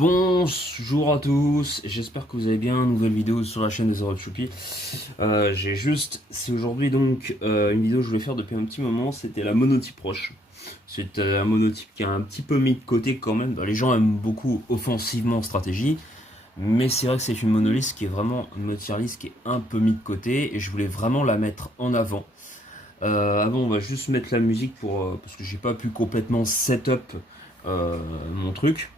Bonjour à tous, j'espère que vous allez bien, nouvelle vidéo sur la chaîne des Zero Choupi. C'est aujourd'hui donc une vidéo que je voulais faire depuis un petit moment, c'était la monotype roche. C'est un monotype qui a un petit peu mis de côté quand même. Les gens aiment beaucoup offensivement en stratégie, mais c'est vrai que c'est une monoliste qui est vraiment une tier list qui est un peu mis de côté et je voulais vraiment la mettre en avant. Avant on va juste mettre la musique parce que j'ai pas pu complètement setup mon truc.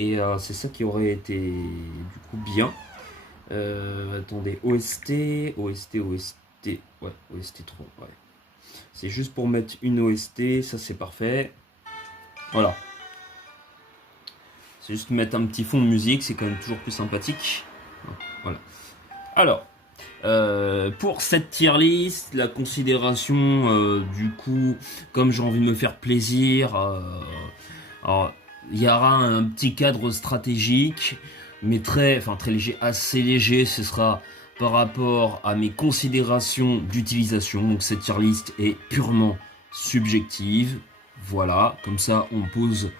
Et c'est ça qui aurait été du coup bien. Attendez, OST, ouais, OST trop, ouais. C'est juste pour mettre une OST, ça c'est parfait. Voilà. C'est juste mettre un petit fond de musique, c'est quand même toujours plus sympathique. Voilà. Alors, pour cette tier list, la considération, du coup, comme j'ai envie de me faire plaisir, alors, il y aura un petit cadre stratégique, mais très léger, assez léger. Ce sera par rapport à mes considérations d'utilisation. Donc cette tier list est purement subjective. Voilà, comme ça on pose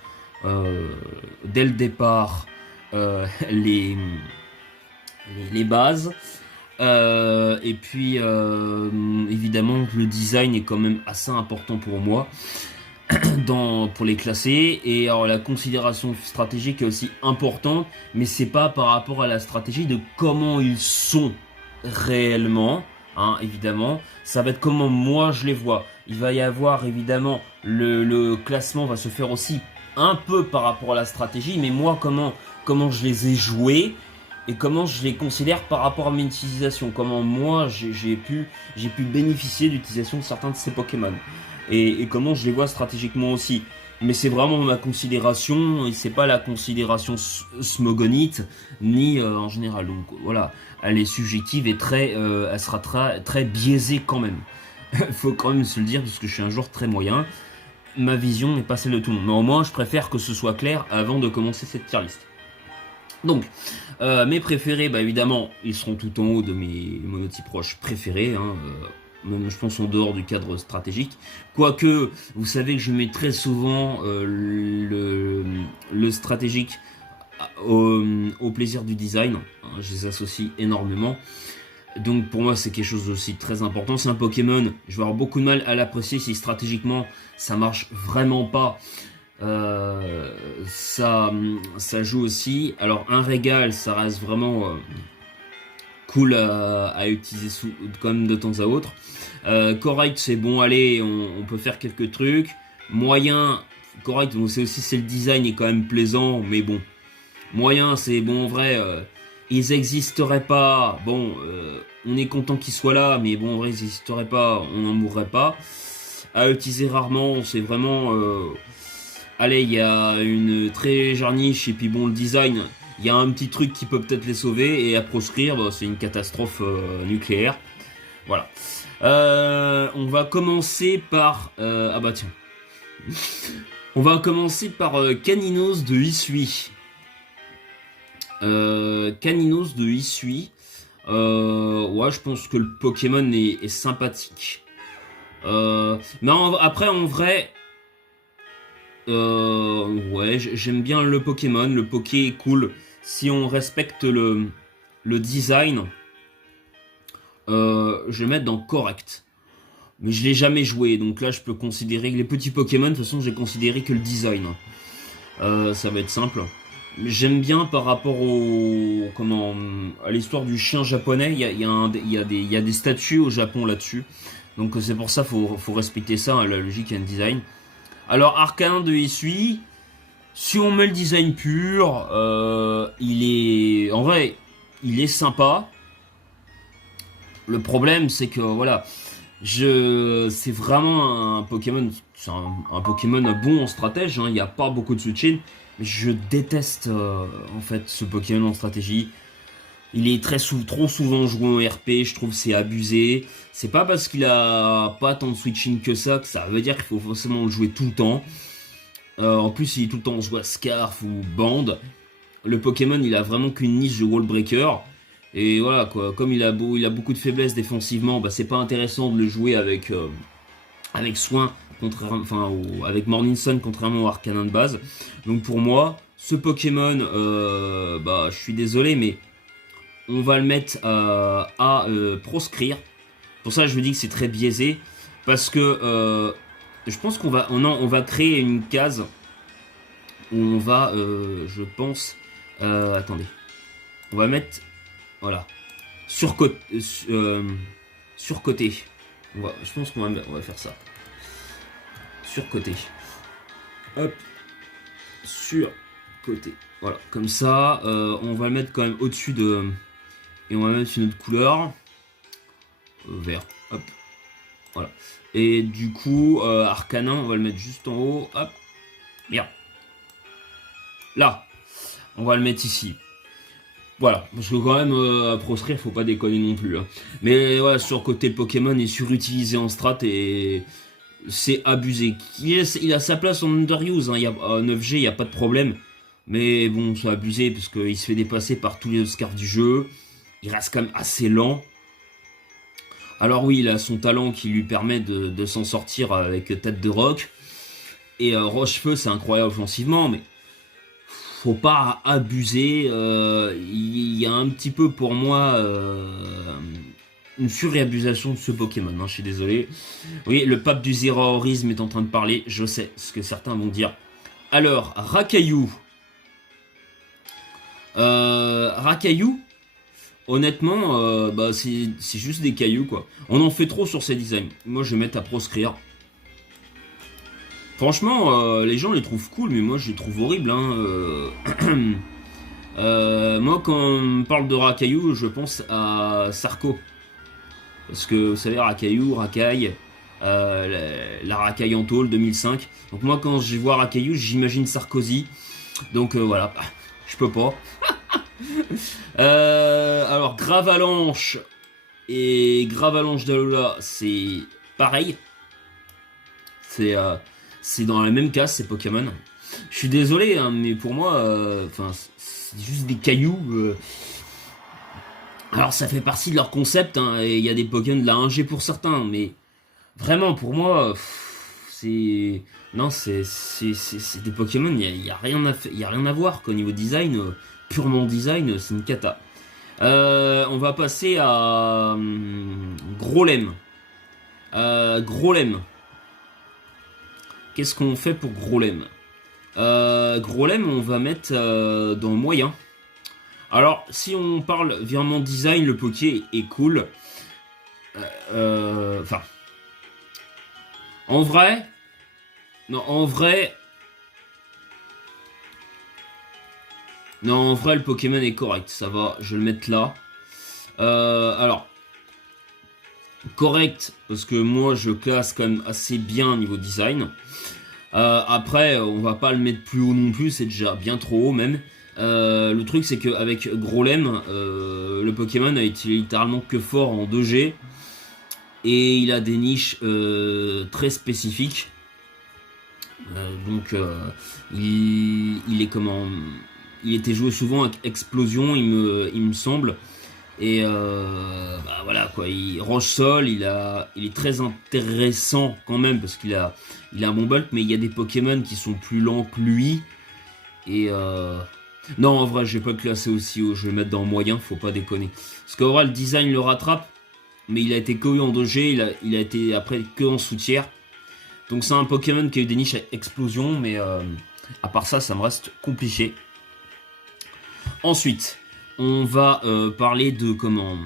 dès le départ les bases. Et puis évidemment le design est quand même assez important pour moi. Pour les classer, et alors la considération stratégique est aussi importante, mais c'est pas par rapport à la stratégie de comment ils sont réellement, hein, évidemment, ça va être comment moi je les vois. Il va y avoir évidemment le classement va se faire aussi un peu par rapport à la stratégie, mais moi comment je les ai joués et comment je les considère par rapport à mes utilisations, comment moi j'ai pu bénéficier d'utilisation de certains de ces Pokémon. Et comment je les vois stratégiquement aussi. Mais c'est vraiment ma considération, et c'est pas la considération smogonite, ni en général. Donc voilà, elle est subjective et elle sera très biaisée quand même. Faut quand même se le dire, parce que je suis un joueur très moyen. Ma vision n'est pas celle de tout le monde. Mais au moins, je préfère que ce soit clair avant de commencer cette tier list. Donc, mes préférés, bah évidemment, ils seront tout en haut de mes monotypes proches préférés, hein, même je pense en dehors du cadre stratégique. Quoique, vous savez que je mets très souvent le stratégique au plaisir du design, hein, je les associe énormément. Donc pour moi c'est quelque chose aussi très important. C'est un Pokémon, je vais avoir beaucoup de mal à l'apprécier si stratégiquement ça marche vraiment pas. Ça joue aussi. Alors un régal, ça reste vraiment cool à utiliser quand même de temps à autre. Correct, c'est bon, allez, on peut faire quelques trucs. Moyen, correct, bon, c'est le design est quand même plaisant, mais bon. Moyen, c'est bon, en vrai, ils existeraient pas. Bon, on est content qu'ils soient là, mais bon, en vrai, ils existeraient pas, on n'en mourrait pas. À utiliser rarement, c'est vraiment. Allez, il y a une très légère niche, et puis bon, le design, il y a un petit truc qui peut peut-être les sauver, et à proscrire, bah, c'est une catastrophe nucléaire. Voilà. On va commencer par... ah bah tiens. On va commencer par Caninos de Hisui. Caninos de Hisui. Ouais, je pense que le Pokémon est sympathique. Mais après, en vrai... ouais, j'aime bien le Pokémon. Le Poké est cool. Si on respecte le design, je vais mettre dans correct. Mais je l'ai jamais joué, donc là je peux considérer que les petits Pokémon, de toute façon j'ai considéré que le design. Ça va être simple. J'aime bien par rapport à l'histoire du chien japonais, il y a des statues au Japon là-dessus. Donc c'est pour ça faut respecter ça, hein, la logique et le design. Alors Arcanin de Hisui, si on met le design pur, en vrai, il est sympa. Le problème c'est que voilà, c'est vraiment un Pokémon, c'est un Pokémon bon en stratège, hein, il n'y a pas beaucoup de switching. Je déteste en fait ce Pokémon en stratégie. Il est trop souvent joué en RP, je trouve c'est abusé. C'est pas parce qu'il a pas tant de switching que ça veut dire qu'il faut forcément le jouer tout le temps. En plus il est tout le temps joué à Scarf ou Bande. Le Pokémon il a vraiment qu'une niche de Wall Breaker. Et voilà quoi, comme il a beaucoup de faiblesses défensivement, bah c'est pas intéressant de le jouer avec soin, avec Morning Sun contrairement au Arcanin de base. Donc pour moi, ce Pokémon, bah, je suis désolé, mais on va le mettre à proscrire. Pour ça, je vous dis que c'est très biaisé. Parce que je pense qu'on va, non, on va créer une case où on va, je pense, attendez, on va mettre, voilà, surcoté. Je pense on va faire ça. Surcoté. Hop, surcoté. Voilà, comme ça, on va le mettre quand même au-dessus de, et on va mettre une autre couleur, vert. Hop, voilà. Et du coup, Arcanin, on va le mettre juste en haut. Hop, bien. Là, on va le mettre ici. Voilà, parce que quand même, à proscrire, faut pas déconner non plus. Hein. Mais voilà, sur le côté Pokémon est surutilisé en strat et c'est abusé. Il a sa place en underuse, hein. En 9G, il n'y a pas de problème. Mais bon, c'est abusé parce qu'il se fait dépasser par tous les Oscars du jeu. Il reste quand même assez lent. Alors oui, il a son talent qui lui permet de s'en sortir avec Tête de Rock. Et Rochefeu, c'est incroyable offensivement, mais faut pas abuser. Il y a un petit peu pour moi une surréabusation de ce Pokémon. Hein, je suis désolé. Oui, le pape du zérohorisme est en train de parler. Je sais ce que certains vont dire. Alors, Rakaillou. Rakaillou, honnêtement, bah, c'est juste des cailloux, quoi. On en fait trop sur ces designs. Moi, je vais mettre à proscrire. Franchement, les gens les trouvent cool, mais moi, je les trouve horribles. Hein. Moi, quand on me parle de Rakaillou, je pense à Sarko. Parce que, vous savez, Rakaillou, Racaille, la Racaille en tôle 2005. Donc moi, quand je vois Rakaillou, j'imagine Sarkozy. Donc voilà, je peux pas. Alors, Gravalanche et Gravalanche d'Alola, c'est pareil. C'est dans la même case, ces Pokémon. Je suis désolé, hein, mais pour moi, c'est juste des cailloux. Alors, ça fait partie de leur concept, hein, et il y a des Pokémon de la 1G pour certains, mais vraiment, pour moi, c'est... Non, c'est des Pokémon, il y a rien à voir, qu'au niveau design, purement design, c'est une cata. On va passer à Grolem. Grolem. Qu'est-ce qu'on fait pour Grolem? Grolem, on va mettre dans moyen. Alors, si on parle vraiment design, le Poké est cool. Enfin, en vrai, non, en vrai, le Pokémon est correct. Ça va, je vais le mettre là. Alors, correct, parce que moi, je classe quand même assez bien niveau design. Après, on va pas le mettre plus haut non plus, c'est déjà bien trop haut même. Le truc, c'est qu'avec Grolem, le Pokémon a été littéralement que fort en 2G. Et il a des niches très spécifiques. Donc, il est comment... Il était joué souvent avec Explosion, il me semble. Et bah voilà quoi, Roche-Sol, il est très intéressant quand même parce qu'il a un bon bulk, mais il y a des Pokémon qui sont plus lents que lui. Et non, en vrai, je vais pas le classer aussi haut, je vais le mettre dans moyen, faut pas déconner. Parce qu'en vrai, le design le rattrape, mais il a été que en 2G, il a été après que en sous-tiers. Donc c'est un Pokémon qui a eu des niches à explosion, mais à part ça, ça me reste compliqué. Ensuite, on va parler de comment...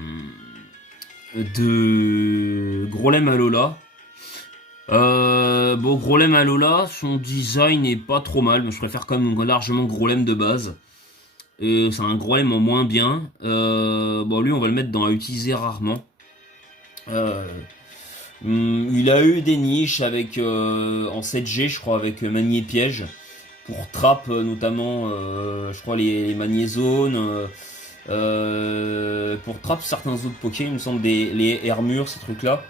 de Grolem Alola. Bon, Grolem Alola, son design est pas trop mal, mais je préfère quand même largement Grolem de base. C'est un Grolem en moins bien. Bon, lui, on va le mettre dans à utiliser rarement. Il a eu des niches avec en 7G, je crois, avec Manier Piège. Pour Trap, notamment, je crois, les Magnézones. Pour Trap, certains autres Poké, il me semble, les Hermures, ces trucs-là.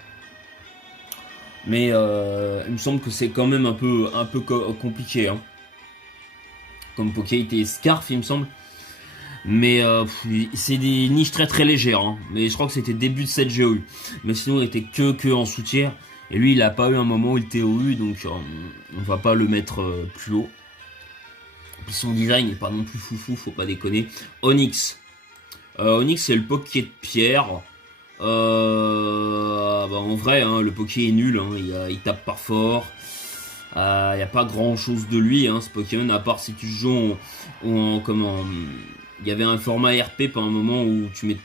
Mais il me semble que c'est quand même un peu compliqué. Hein. Comme Poké était Scarf, il me semble. Mais c'est des niches très très légères. Hein. Mais je crois que c'était début de 7G OU. Mais sinon, il était que en soutien. Et lui, il a pas eu un moment où il était OU, donc on va pas le mettre plus haut. Puis son design n'est pas non plus foufou, faut pas déconner. Onyx. Onyx, c'est le Poké de pierre. En vrai, hein, le Poké est nul, hein, il tape pas fort. Il n'y a pas grand chose de lui, hein, ce Pokémon, à part si tu joues comment. Il y avait un format RP par un moment où tu mets.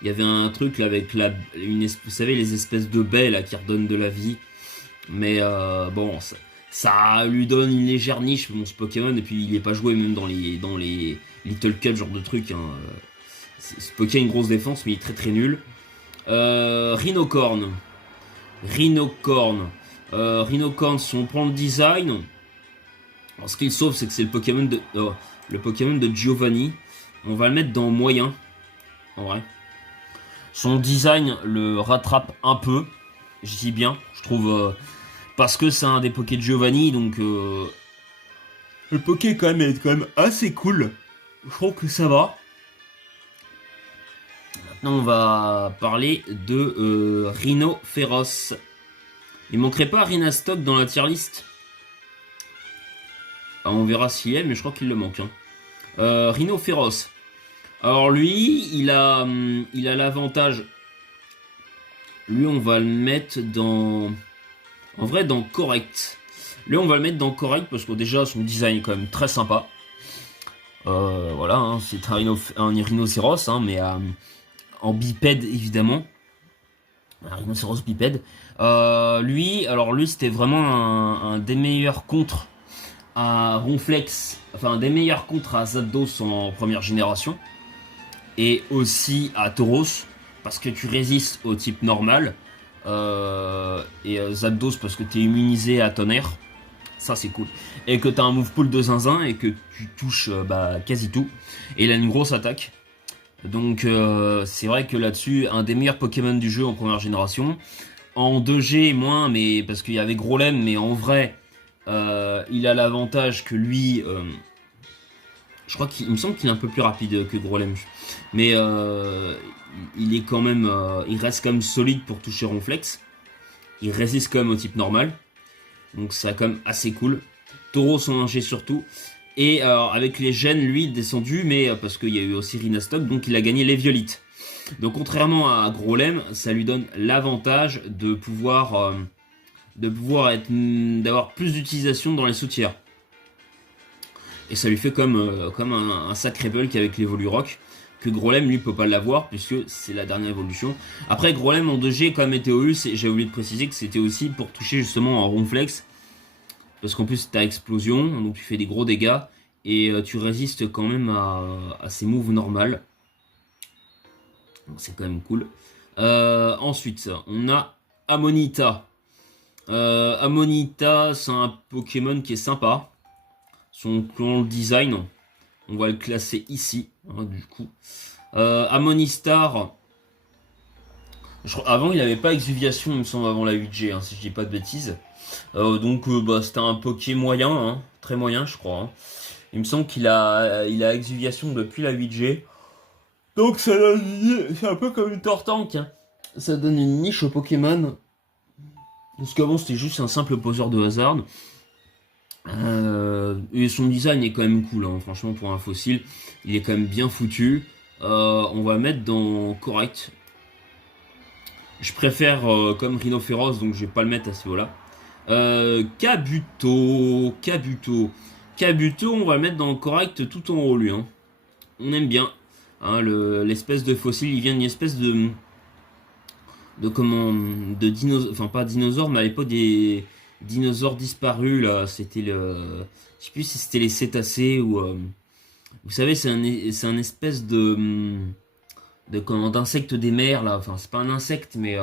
Il y avait un truc là avec vous savez, les espèces de baies là qui redonnent de la vie. Mais bon, ça lui donne une légère niche, bon, ce Pokémon, et puis il est pas joué même dans les Little Cup, genre de truc. Hein. Ce Pokémon a une grosse défense, mais il est très très nul. Rhinocorn. Rhinocorn, si on prend le design, alors ce qu'il sauve, c'est que c'est le Pokémon de Giovanni. On va le mettre dans moyen, en vrai. Son design le rattrape un peu, je dis bien, je trouve, parce que c'est un des Poké de Giovanni, donc le Poké est quand même assez cool. Je trouve que ça va. Maintenant, on va parler de Rhino Féroce. Il manquerait pas Rhinastock dans la tier list. On verra s'il est, mais je crois qu'il le manque. Hein. Rhino Féroce. Alors lui, il a l'avantage. Lui, on va le mettre dans... En vrai, dans correct. Lui, on va le mettre dans correct parce que déjà, son design est quand même très sympa. Voilà, hein, c'est un rhinocéros, hein, mais en bipède, évidemment. Un rhinocéros bipède. Lui, c'était vraiment un des meilleurs contres à Ronflex. Enfin, un des meilleurs contres à Zapdos en première génération. Et aussi à Tauros, parce que tu résistes au type normal. Et Zapdos, parce que tu es immunisé à tonnerre. Ça, c'est cool. Et que tu as un move pool de zinzin et que tu touches quasi tout. Et il a une grosse attaque. Donc, c'est vrai que là-dessus, un des meilleurs Pokémon du jeu en première génération. En 2G, moins, mais parce qu'il y avait Grolem, mais en vrai, il a l'avantage que lui... je crois qu'il me semble qu'il est un peu plus rapide que Grolem. Mais il est quand même... il reste quand même solide pour toucher Ronflex. Il résiste quand même au type normal. Donc c'est quand même assez cool. Tauros en 1G surtout. Et avec les gènes, lui, descendu, mais parce qu'il y a eu aussi Rhinastock, donc il a gagné les Violites. Donc contrairement à Grolem, ça lui donne l'avantage de pouvoir d'avoir plus d'utilisation dans les soutières. Et ça lui fait comme un sacré bulk avec l'Evolurock, que Grolem lui peut pas l'avoir puisque c'est la dernière évolution. Après Grolem en 2G quand même était OU, j'ai oublié de préciser que c'était aussi pour toucher justement en Ronflex. Parce qu'en plus t'as explosion, donc tu fais des gros dégâts et tu résistes quand même à ces moves normales. Donc c'est quand même cool. Ensuite, on a Amonita. Amonita, c'est un Pokémon qui est sympa. Son design, on va le classer ici, hein, du coup. Amonistar, avant il n'avait pas Exuviation, il me semble, avant la 8G, hein, si je dis pas de bêtises. Donc c'était un Poké moyen, hein, très moyen je crois. Hein. Il me semble qu'il a Exuviation depuis la 8G. Donc c'est un peu comme une Tortank. Hein. Ça donne une niche au Pokémon. Parce qu'avant c'était juste un simple poseur de hasard. Et son design est quand même cool, hein. Franchement pour un fossile, il est quand même bien foutu. On va le mettre dans correct. Je préfère comme Rhino Féroce, donc je vais pas le mettre à ce niveau-là. Kabuto, on va le mettre dans correct tout en haut lui. Hein. On aime bien. Hein, l'espèce de fossile, il vient d'une espèce de dinosaure, enfin pas dinosaure, mais à l'époque des dinosaures disparus là, c'était je sais plus si c'était les cétacés ou vous savez c'est un espèce d'insecte des mers là, enfin c'est pas un insecte mais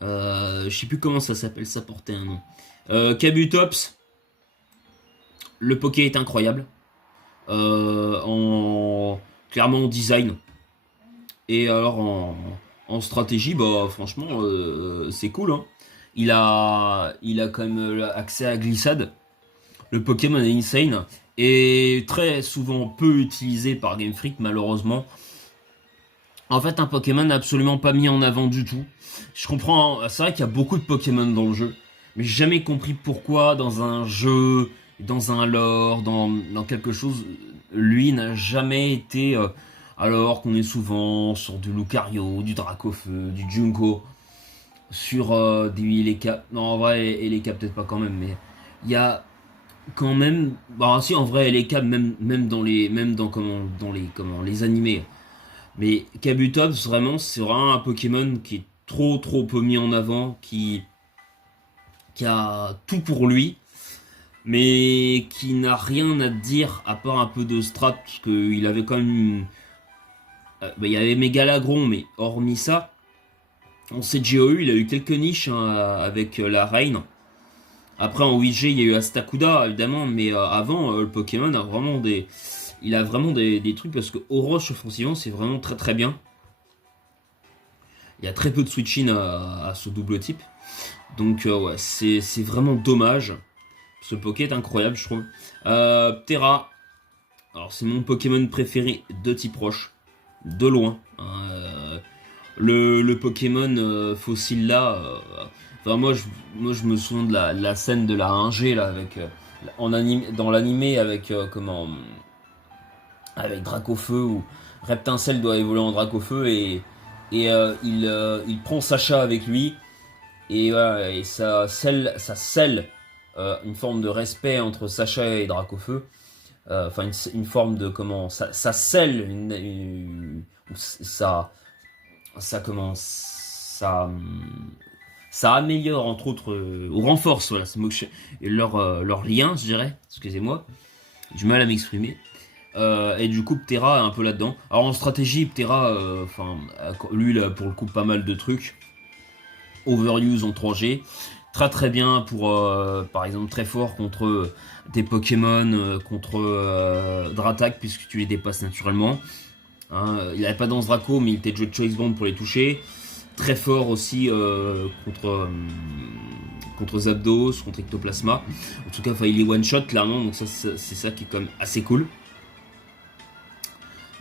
je sais plus comment ça s'appelle, ça portait un nom. Kabutops, le Poké est incroyable, clairement en design. Et alors en stratégie, franchement, c'est cool. Hein. Il a quand même accès à glissade. Le Pokémon est insane. Et très souvent peu utilisé par Game Freak, malheureusement. En fait, un Pokémon absolument pas mis en avant du tout. Je comprends, c'est vrai qu'il y a beaucoup de Pokémon dans le jeu. Mais j'ai jamais compris pourquoi dans un jeu dans un lore, dans quelque chose. Lui n'a jamais été, alors qu'on est souvent sur du Lucario, du Dracofeu, du Junko, sur des Eleka. Non, en vrai, Eleka peut-être pas quand même, mais il y a quand même. Bah, si, en vrai, Eleka, même dans les animés. Mais Kabutops, vraiment, c'est vraiment un Pokémon qui est trop peu mis en avant, qui a tout pour lui, mais qui n'a rien à dire à part un peu de strat, parce qu'il avait quand même bah, il y avait Mégalagron, mais hormis ça, en CGOU, il a eu quelques niches hein, avec la Reine. Après en 8G, il y a eu Astakuda, évidemment, mais avant, le Pokémon a vraiment des... Il a vraiment des trucs, parce que Orochi, offensivement, c'est vraiment très bien. Il y a très peu de switch-in à ce double type. Donc ouais, c'est vraiment dommage. Ce Poké est incroyable, je trouve. Ptera. Alors c'est mon Pokémon préféré de type roche. De loin. Le Pokémon fossile là. Enfin moi je me souviens de la scène de la 1G là avec dans l'animé avec comment avec Dracofeu où Reptincelle doit évoluer en Dracofeu et il prend Sacha avec lui et, voilà, et ça scelle une forme de respect entre Sacha et Dracofeu. Enfin une forme de comment ça scelle ça commence ça améliore entre autres ou renforce voilà leur lien je dirais, excusez-moi, j'ai du mal à m'exprimer. Et du coup Ptera est un peu là-dedans. Alors en stratégie Ptera enfin lui il a pour le coup pas mal de trucs. Overuse en 3G, très bien pour par exemple très fort contre des Pokémon contre Dratak puisque tu les dépasses naturellement. Hein, il n'avait pas dans Draco mais il était joué de Choice Band pour les toucher. Très fort aussi contre Zapdos, contre Ectoplasma. En tout cas, il est one shot clairement, donc ça c'est ça qui est quand même assez cool.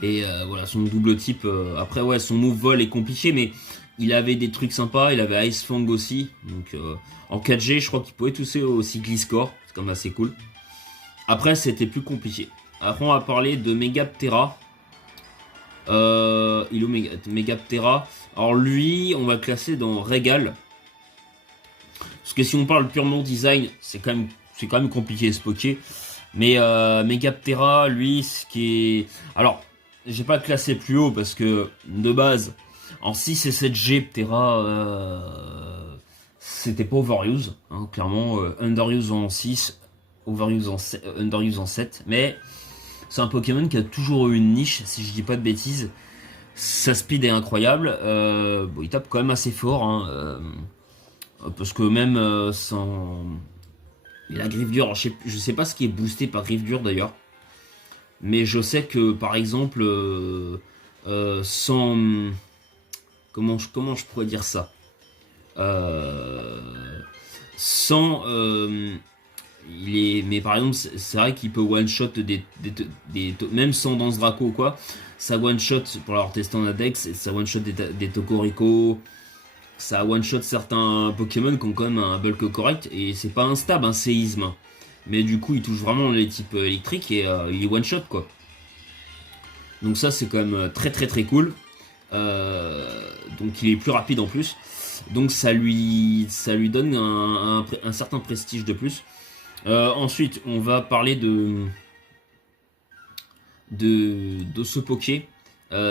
Et voilà, son double type. Après, ouais, son move vol est compliqué, mais il avait des trucs sympas. Il avait Ice Fang aussi. Donc en 4G, je crois qu'il pouvait tousser aussi Gliscor. C'est quand même assez cool. Après, c'était plus compliqué. Après, on va parler de Megaptera. Il est Megaptera. Alors lui, on va le classer dans Régal. Parce que si on parle purement design, c'est quand même compliqué ce Poké. Mais Megaptera, lui, ce qui est... Alors, j'ai pas classé plus haut parce que, de base, en 6 et 7G, Ptera, c'était pas overuse. Hein, clairement, underuse en 6, underuse en 7. Mais c'est un Pokémon qui a toujours eu une niche, si je dis pas de bêtises. Sa speed est incroyable. Bon, il tape quand même assez fort. Hein, parce que même sans... Et la griffe dure, je sais pas ce qui est boosté par griffe dure d'ailleurs. Mais je sais que par exemple, sans... Comment je pourrais dire ça Sans... mais par exemple, c'est vrai qu'il peut one-shot même sans Danse Draco ou quoi. Ça one-shot, pour l'avoir testé en Adex, ça one-shot des Tokoriko. Ça one-shot certains Pokémon qui ont quand même un bulk correct. Et c'est pas un stab, un séisme. Mais du coup, il touche vraiment les types électriques et il est one-shot quoi. Donc ça, c'est quand même très cool. Donc il est plus rapide en plus. Donc ça lui donne un certain prestige de plus. Ensuite, on va parler de ce Poké.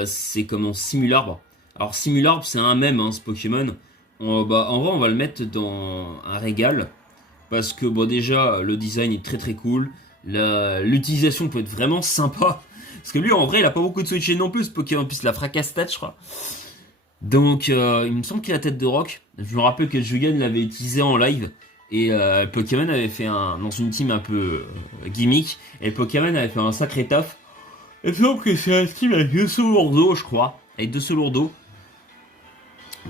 C'est comment Simularbre. Alors Simularbre, c'est un mème, hein, ce Pokémon. En vrai, on va le mettre dans un régal. Parce que bon, déjà, le design est très cool. L'utilisation peut être vraiment sympa. Parce que lui, en vrai, il a pas beaucoup de switch non plus. Ce Pokémon, en plus, la fracasse-tête, je crois. Donc, il me semble qu'il a tête de rock. Je me rappelle que Julian l'avait utilisé en live. Et Pokémon avait fait dans une team un peu gimmick. Et Pokémon avait fait un sacré taf. Il me semble que c'est un team avec 2 lourdeaux, je crois. Avec 2 lourdeaux.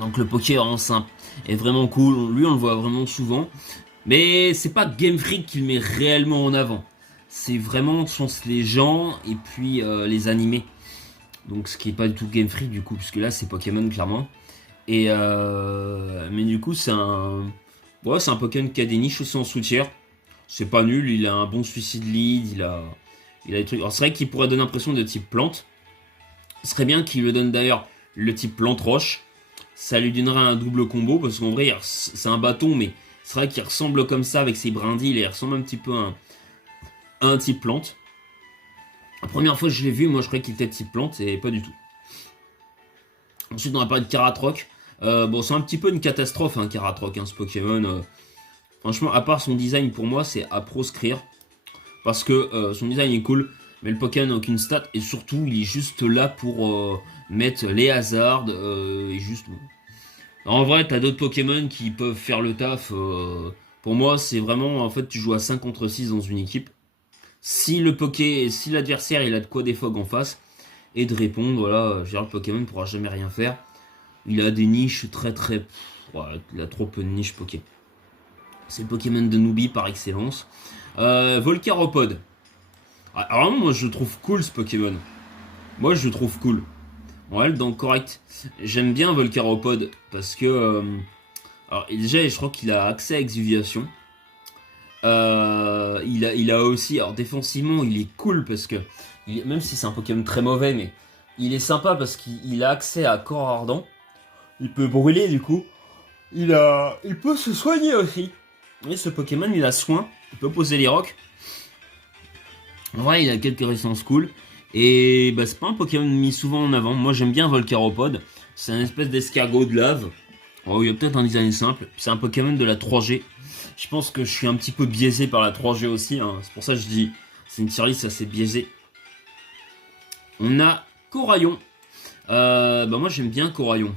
Donc, le Poké est simple. Est vraiment cool. Lui, on le voit vraiment souvent. Mais c'est pas Game Freak qui le met réellement en avant. C'est vraiment, je pense, les gens et puis les animés. Donc ce qui est pas du tout Game Freak du coup, puisque là c'est Pokémon clairement. Et mais du coup c'est un Pokémon qui a des niches aussi en soutien. C'est pas nul, il a un bon suicide lead, il a des trucs. Alors c'est vrai qu'il pourrait donner l'impression de type plante. Ce serait bien qu'il lui donne d'ailleurs le type plante roche. Ça lui donnerait un double combo parce qu'en vrai c'est un bâton, mais c'est vrai qu'il ressemble comme ça avec ses brindilles et il ressemble un petit peu à un type plante. La première fois que je l'ai vu, moi je croyais qu'il était type plante et pas du tout. Ensuite on va parler de Karatroc. Bon c'est un petit peu une catastrophe hein, Karatroc, hein, ce Pokémon. Franchement, à part son design, pour moi, c'est à proscrire. Parce que son design est cool, mais le Pokémon n'a aucune stat. Et surtout, il est juste là pour mettre les hasards. Et juste... En vrai, t'as d'autres Pokémon qui peuvent faire le taf. Pour moi, c'est vraiment... En fait, tu joues à 5 contre 6 dans une équipe. Si l'adversaire, il a de quoi défog en face. Et de répondre, voilà, le Pokémon ne pourra jamais rien faire. Il a des niches très très... Ouais, il a trop peu de niches Pokémon. C'est le Pokémon de Newbie par excellence. Volcaropod. Alors moi je le trouve cool ce Pokémon. Moi je le trouve cool. Ouais, donc correct. J'aime bien Volcaropod parce que... alors déjà je crois qu'il a accès à Exuviation. Il a aussi... Alors défensivement il est cool parce que... même si c'est un Pokémon très mauvais, mais il est sympa parce qu'il a accès à Corps Ardent. Il peut brûler du coup. Il peut se soigner aussi. Et ce Pokémon, il a soin, il peut poser les rocs. En vrai, il a quelques résistances cool. Et bah, c'est pas un Pokémon mis souvent en avant. Moi, j'aime bien Volcaropod. C'est un espèce d'escargot de lave. Oh, il y a peut-être un design simple. C'est un Pokémon de la 3G. Je pense que je suis un petit peu biaisé par la 3G aussi. Hein. C'est pour ça que je dis, c'est une tier list assez biaisée. On a Coraillon. Bah moi, j'aime bien Coraillon.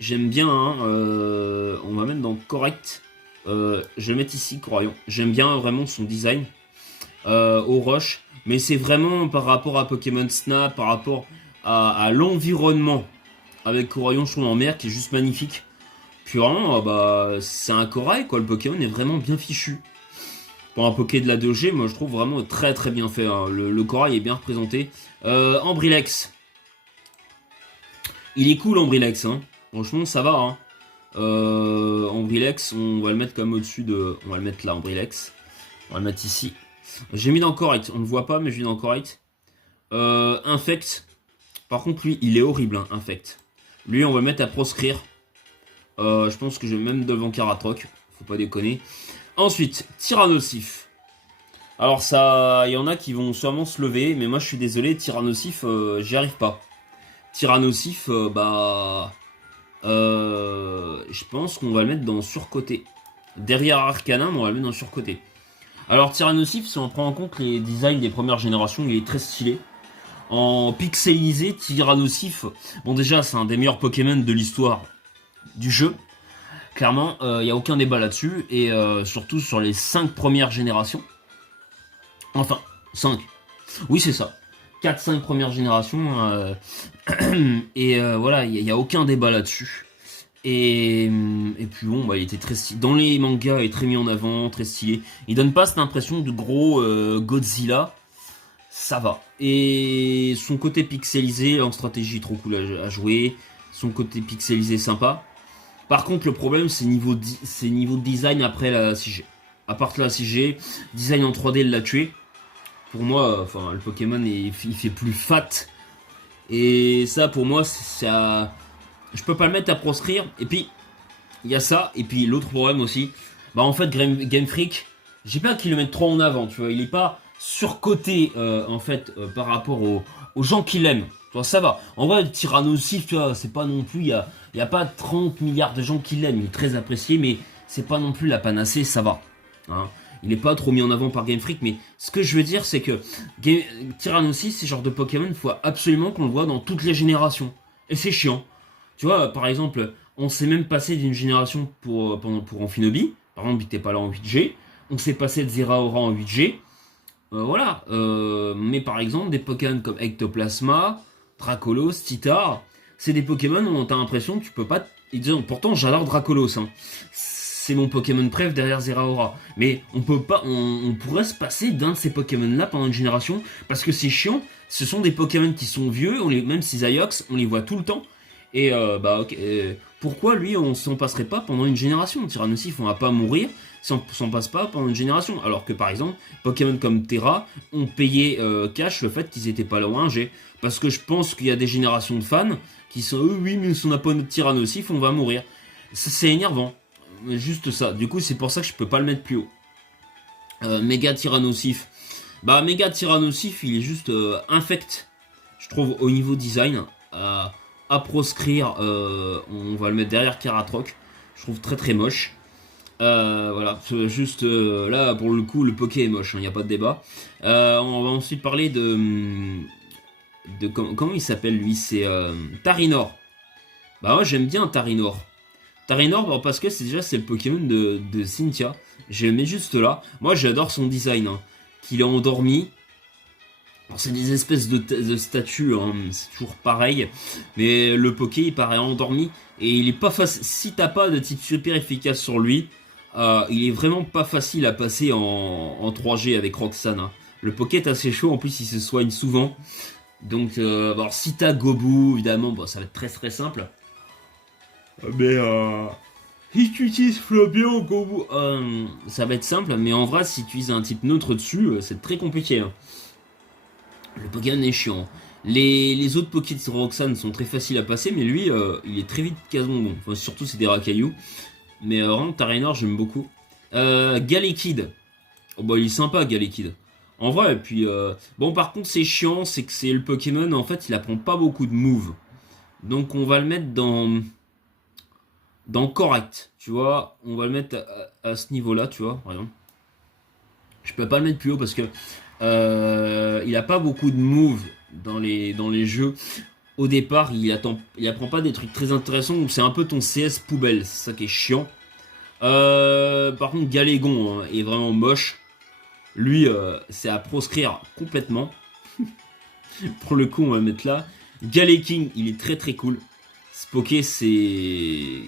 J'aime bien, hein, on va mettre dans correct. Je vais mettre ici Coraillon. J'aime bien vraiment son design au rush. Mais c'est vraiment par rapport à Pokémon Snap, par rapport à l'environnement avec Coraillon sur en mer qui est juste magnifique. Puis vraiment, bah, c'est un corail quoi. Le Pokémon est vraiment bien fichu. Pour un Poké de la 2G, moi je trouve vraiment très très bien fait. Hein. Le corail est bien représenté. Ambrilex. Il est cool Ambrilex. Hein. Franchement, ça va. Hein. Ambrilex, on va le mettre comme au-dessus de... On va le mettre là, Ambrilex. On va le mettre ici. J'ai mis dans Correct. On ne le voit pas, mais j'ai mis dans Correct. Infect. Par contre, lui, il est horrible, hein, Infect. Lui, on va le mettre à proscrire. Je pense que je vais même devant Karatroc. Faut pas déconner. Ensuite, Tyrannosif. Alors ça, il y en a qui vont sûrement se lever, mais moi je suis désolé, Tyrannosif, j'y arrive pas. Tyrannosif, je pense qu'on va le mettre dans surcoté. Derrière Arcanum, on va le mettre dans surcoté. Alors Tyrannosif, si on prend en compte les designs des premières générations, il est très stylé. En pixelisé, Tyrannosif, bon déjà c'est un des meilleurs Pokémon de l'histoire du jeu. Clairement, il n'y a aucun débat là-dessus. Et surtout sur les 5 premières générations. Enfin, 5. Oui, c'est ça. 4-5 premières générations. Et voilà, il n'y a aucun débat là-dessus. Et puis bon, bah, il était très stylé. Dans les mangas, il est très mis en avant, très stylé. Il donne pas cette impression de gros Godzilla. Ça va. Et son côté pixelisé en stratégie, trop cool à jouer. Son côté pixelisé, sympa. Par contre, le problème, c'est niveau de design après la 6G. À part la 6G, design en 3D l'a tué. Pour moi, enfin, le Pokémon, il fait plus fat. Et ça, pour moi, ça... Je peux pas le mettre à proscrire. Et puis, il y a ça. Et puis, l'autre problème aussi, bah en fait, Game Freak, j'ai pas qu'il le mette trop en avant, tu vois. Il est pas surcoté, en fait, par rapport aux gens qui l'aiment. Tu vois, ça va. En vrai, Tyrannosif, tu vois, c'est pas non plus... Il y a pas 30 milliards de gens qui l'aiment. Il est très apprécié, mais c'est pas non plus la panacée, ça va. Hein. Il est pas trop mis en avant par Game Freak, mais ce que je veux dire, c'est que Tyrannosif, c'est genre de Pokémon, il faut absolument qu'on le voit dans toutes les générations. Et c'est chiant. Tu vois, par exemple, on s'est même passé d'une génération pour Amphinobi. Par exemple, il était pas là en 8G. On s'est passé de Zeraora en 8G. Voilà. Mais par exemple, des Pokémon comme Ectoplasma, Dracolos, Titar, c'est des Pokémon où t'as l'impression que tu peux pas... Pourtant, j'adore Dracolos. Hein. C'est mon Pokémon préf derrière Zeraora. Mais on peut pas... On pourrait se passer d'un de ces Pokémon-là pendant une génération parce que c'est chiant. Ce sont des Pokémon qui sont vieux, même si Ziox, on les voit tout le temps. Et bah ok, pourquoi lui on s'en passerait pas pendant une génération? Tyrannosif on va pas mourir si on s'en passe pas pendant une génération. Alors que par exemple, Pokémon comme Terra ont payé cash le fait qu'ils étaient pas là au 1G. Parce que je pense qu'il y a des générations de fans qui sont oui mais si on n'a pas notre Tyrannosif on va mourir. C'est énervant. Juste ça. Du coup c'est pour ça que je peux pas le mettre plus haut. Méga Tyrannosif. Bah Méga Tyrannosif il est juste infect. Je trouve au niveau design. À proscrire, on va le mettre derrière Karatroc. Je trouve très très moche. Voilà, juste là pour le coup le Poké est moche, il n'y a pas de débat. On va ensuite parler de comment il s'appelle lui, c'est Tarinor. Bah moi j'aime bien Tarinor. Tarinor bah, parce que c'est le Pokémon de Cynthia. Je le mets juste là. Moi j'adore son design, hein. Qu'il est endormi. Alors, c'est des espèces de statues, hein, c'est toujours pareil. Mais le Poké il paraît endormi. Et il est pas facile. Si t'as pas de type super efficace sur lui, il est vraiment pas facile à passer en 3G avec Roxanne, hein. Le Poké est assez chaud, en plus il se soigne souvent. Donc, alors, si t'as Gobu, évidemment, bon, ça va être très très simple. Mais si tu utilises Flabion, Gobu, ça va être simple. Mais en vrai, si tu utilises un type neutre dessus, c'est très compliqué, hein. Le Pokémon est chiant. Les autres Poké de Roxanne sont très faciles à passer, mais lui, il est très vite cason bon. Enfin, surtout, c'est des racailloux. Mais vraiment, Tarinor, j'aime beaucoup. Galekid. Oh, bah, il est sympa, Galekid. En vrai, et puis... bon, par contre, c'est chiant, c'est que c'est le Pokémon, en fait, il apprend pas beaucoup de moves. Donc, on va le mettre dans correct, tu vois. On va le mettre à ce niveau-là, tu vois, par exemple. Je peux pas le mettre plus haut parce que il a pas beaucoup de moves dans les jeux. Au départ, il apprend pas des trucs très intéressants, donc c'est un peu ton CS poubelle, c'est ça qui est chiant. Par contre, Galégon, hein, est vraiment moche. Lui, c'est à proscrire complètement. Pour le coup, on va le mettre là. Galéking, il est très très cool. Ce Poké, c'est...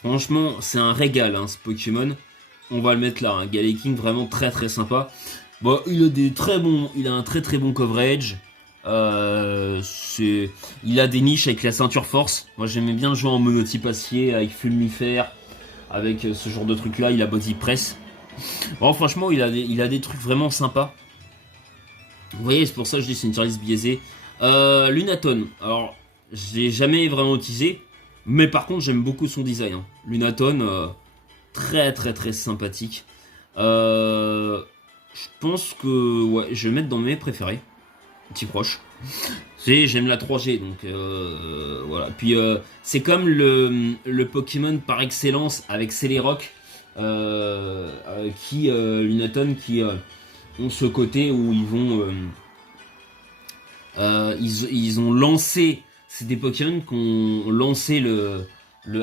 Franchement, c'est un régal, hein, ce Pokémon. On va le mettre là, hein. Galéking, vraiment très très sympa. Bon, il a un très très bon coverage. Il a des niches avec la ceinture force. Moi, j'aimais bien le jouer en monotype acier avec fulmifère, avec ce genre de truc là. Il a body press. Bon, franchement, il a des trucs vraiment sympas. Vous voyez, c'est pour ça que je dis c'est une tier list biaisée. Lunaton. Alors, je l'ai jamais vraiment utilisé, mais par contre, j'aime beaucoup son design, hein. Lunaton, très très très sympathique. Je pense que ouais, je vais le mettre dans mes préférés. Petit proche. J'aime la 3G, donc voilà. Puis c'est comme le Pokémon par excellence avec Celeroc, Lunaton, qui ont ce côté où ils vont... ils ont lancé... C'est des Pokémon qui ont lancé le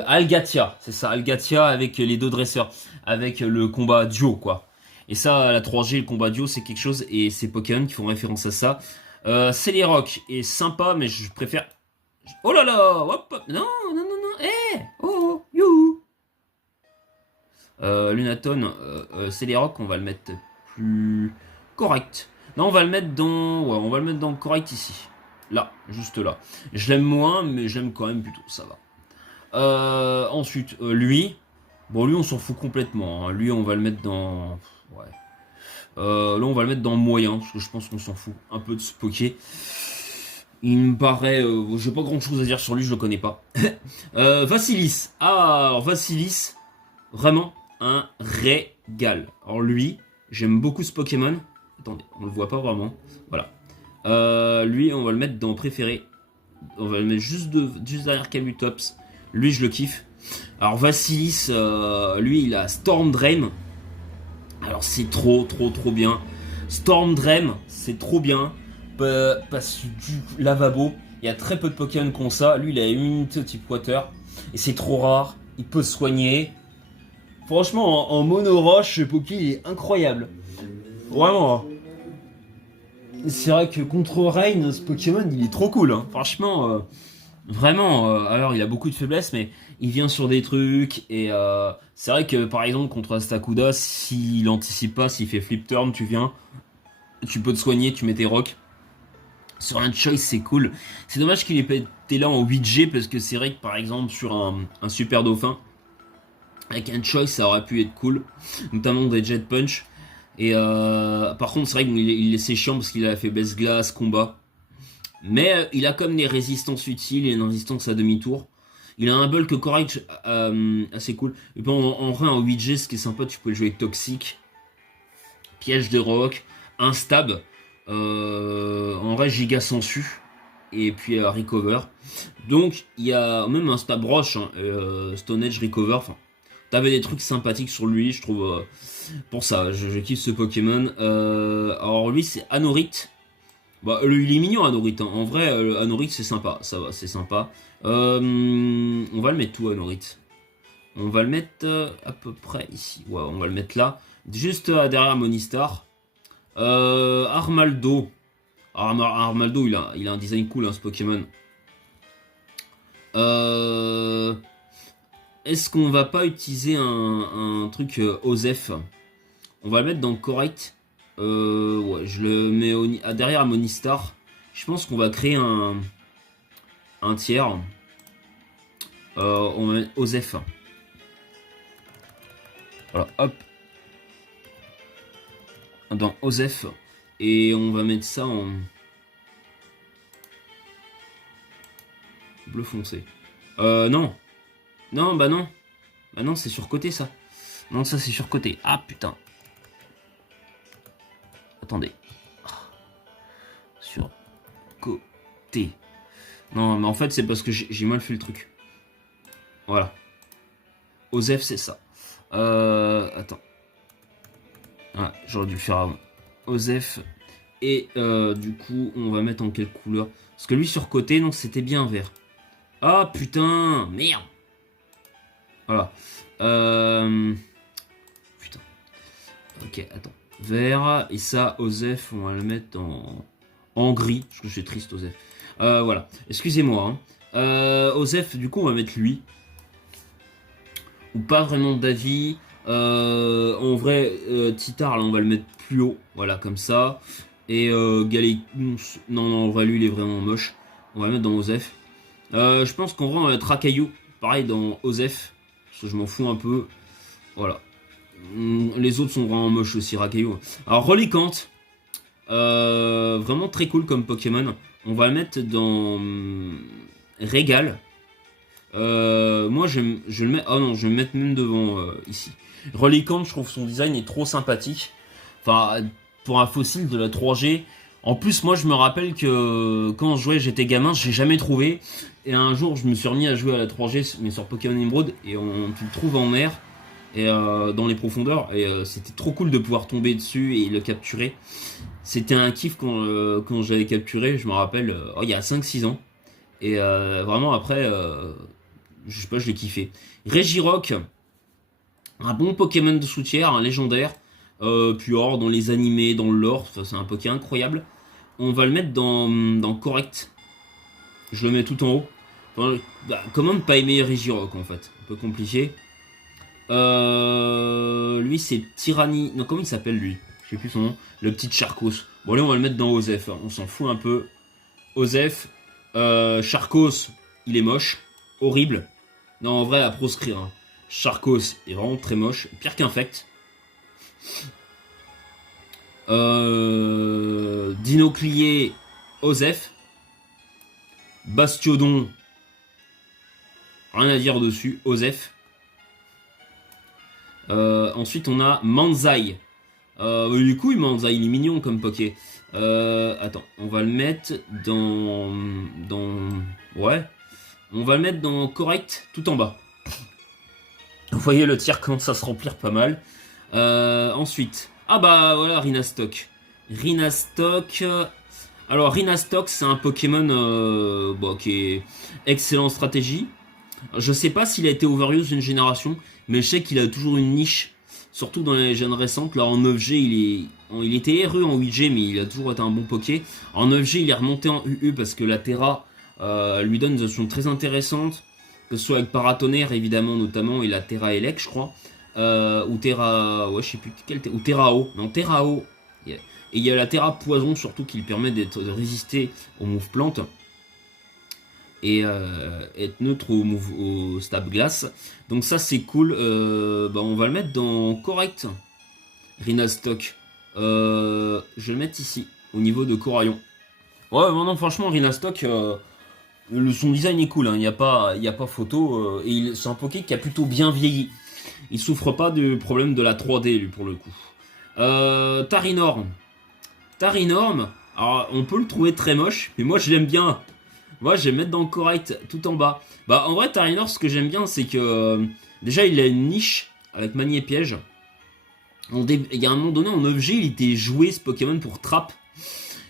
Algatia. C'est ça, Algatia avec les deux dresseurs. Avec le combat duo, quoi. Et ça, la 3G, le combat duo, c'est quelque chose. Et c'est Pokémon qui font référence à ça. Celeroc est sympa, mais je préfère... Oh là là, hop, hop. Non, non, non, non, eh, oh, youhou. Lunaton, Celeroc, on va le mettre plus correct. Non, on va le mettre dans... Ouais, on va le mettre dans correct ici. Là, juste là. Je l'aime moins, mais j'aime quand même plutôt, ça va. Ensuite, lui... Bon, lui, on s'en fout complètement, hein. Lui, on va le mettre dans... Ouais. Là, on va le mettre dans moyen, parce que je pense qu'on s'en fout un peu de ce Poké. Il me paraît... j'ai pas grand-chose à dire sur lui, je le connais pas. Vassilis. Ah, alors Vassilis, vraiment un régal. Alors lui, j'aime beaucoup ce Pokémon. Attendez, on le voit pas vraiment. Voilà. Lui, on va le mettre dans préféré. On va le mettre juste derrière Kabutops. Lui, je le kiffe. Alors Vassilis, lui, il a Storm Drain. Alors c'est trop bien. Storm Drain, c'est trop bien. Parce que du lavabo, il y a très peu de Pokémon qui ont ça. Lui, il a une immunité au type Water. Et c'est trop rare. Il peut se soigner. Franchement, en mono roche, ce Poké il est incroyable. Vraiment. C'est vrai que contre Rain, ce Pokémon, il est trop cool, hein. Franchement, vraiment. Alors, il a beaucoup de faiblesses, mais il vient sur des trucs. Et c'est vrai que, par exemple, contre Astakuda, s'il anticipe pas, s'il fait flip turn, tu viens. Tu peux te soigner, tu mets tes rocks. Sur un choice, c'est cool. C'est dommage qu'il ait pas été là en 8G parce que c'est vrai que par exemple sur un super dauphin, avec un choice, ça aurait pu être cool, notamment des jet punch. Et par contre, c'est vrai qu'il est chiant parce qu'il a fait baisse glace, combat. Mais il a comme des résistances utiles et une résistance à demi-tour. Il a un bulk correct assez cool. Et puis en vrai, en 8G, ce qui est sympa, tu peux le jouer avec Toxic, Piège de Rock, un stab. En vrai, Giga Sensu. Et puis Recover. Donc, il y a même un stab Roche, hein, Stone Edge Recover. Enfin, t'avais des trucs sympathiques sur lui, je trouve. Pour ça, je kiffe ce Pokémon. Alors, lui, c'est Anorith. Bah, il est mignon, Anorith. Hein. En vrai, Anorith, c'est sympa. Ça va, c'est sympa. On va le mettre où, Anorith? On va le mettre à peu près ici. Ouais, on va le mettre là. Juste derrière Monistar. Armaldo. Armaldo, il a un design cool, hein, ce Pokémon. Est-ce qu'on va pas utiliser un truc Osef? On va le mettre dans correct. Ouais, je le mets derrière Monistar. Je pense qu'on va créer un tiers. On va mettre Osef. Voilà, hop. Dans Osef. Et on va mettre ça en bleu foncé. Non. Non, bah non. Bah non, c'est surcoté ça. Non, ça c'est surcoté. Ah putain. Attendez. Sur côté. Non, mais en fait, c'est parce que j'ai mal fait le truc. Voilà. Osef, c'est ça. Attends. Ah, j'aurais dû le faire avant. Osef. Et du coup, on va mettre en quelle couleur? Parce que lui, sur côté, donc c'était bien vert. Ah putain, merde. Voilà. Putain. Ok, attends. Vert. Et ça, Osef, on va le mettre en gris. Parce que je suis triste, Osef. Voilà. Excusez-moi. Hein. Osef, du coup, on va mettre lui. Ou pas vraiment d'avis. En vrai, Titar, là, on va le mettre plus haut. Voilà, comme ça. Et Galé... Non, en vrai, lui, il est vraiment moche. On va le mettre dans Osef. Je pense qu'en vrai, on va mettre Rakayu. Pareil, dans Osef. Parce que je m'en fous un peu. Voilà. Les autres sont vraiment moches aussi, Rakayu. Alors, Reliquante. Vraiment très cool comme Pokémon. On va le mettre dans Régal. Moi, je le mets. Oh non, je vais le mettre même devant ici. Reliquante, je trouve son design est trop sympathique. Enfin, pour un fossile de la 3G. En plus, moi, je me rappelle que quand je jouais, j'étais gamin, j'ai jamais trouvé. Et un jour, je me suis remis à jouer à la 3G, mais sur Pokémon Emerald, et tu le trouves en mer, et dans les profondeurs. Et c'était trop cool de pouvoir tomber dessus et le capturer. C'était un kiff quand j'avais capturé, je me rappelle, il y a 5-6 ans. Et vraiment, après, je sais pas, je l'ai kiffé. Regirock, un bon Pokémon de soutien, un légendaire. Puis or, dans les animés, dans le lore, c'est un Pokémon incroyable. On va le mettre dans correct. Je le mets tout en haut. Enfin, bah, comment ne pas aimer Regirock en fait? Un peu compliqué. Lui c'est Tyranny. Non, comment il s'appelle lui? Je sais plus son nom. Le petit Charcos. Bon, allez, on va le mettre dans Osef. On s'en fout un peu. Osef. Charcos, il est moche. Horrible. Non, en vrai, à proscrire. Hein. Charcos est vraiment très moche. Pire qu'Infect. Dinoclier, Osef. Bastiodon, rien à dire dessus, Osef. Ensuite on a Manzai. Du coup Manzai il est mignon comme Poké. Attends, on va le mettre dans... Ouais. On va le mettre dans correct tout en bas. Vous voyez le tiers commence à se remplir pas mal. Ensuite. Ah bah voilà Rhinastock. Rhinastock. Alors Rhinastock c'est un Pokémon qui est excellent en stratégie. Je sais pas s'il a été overused une génération, mais je sais qu'il a toujours une niche, surtout dans les gènes récentes. Là en 9G il était RE en 8G mais il a toujours été un bon Poké. En 9G il est remonté en UU parce que la Terra lui donne des options très intéressantes, que ce soit avec Paratonnerre évidemment notamment et la Terra Elec je crois. Ou Terra... Ouais je sais plus quel... Ou Terrao. Non Terrao. Yeah. Et il y a la Terra Poison surtout qui lui permet de résister au move plante et être neutre au stab glace. Donc ça c'est cool. Bah, on va le mettre dans correct. Rina Stock. Je vais le mettre ici, au niveau de Coraillon. Ouais, non, franchement, Rina Stock, son design est cool, il n'y a pas photo. Et c'est un Poké qui a plutôt bien vieilli. Il souffre pas du problème de la 3D, lui, pour le coup. Tarinorm. Tarinorm, alors on peut le trouver très moche, mais moi je l'aime bien. Moi je vais le mettre dans le correct, tout en bas. Bah en vrai, Tarinorm, ce que j'aime bien, c'est que déjà il a une niche avec Manie et Piège. Il y a un moment donné en objet, il était joué ce Pokémon pour trap.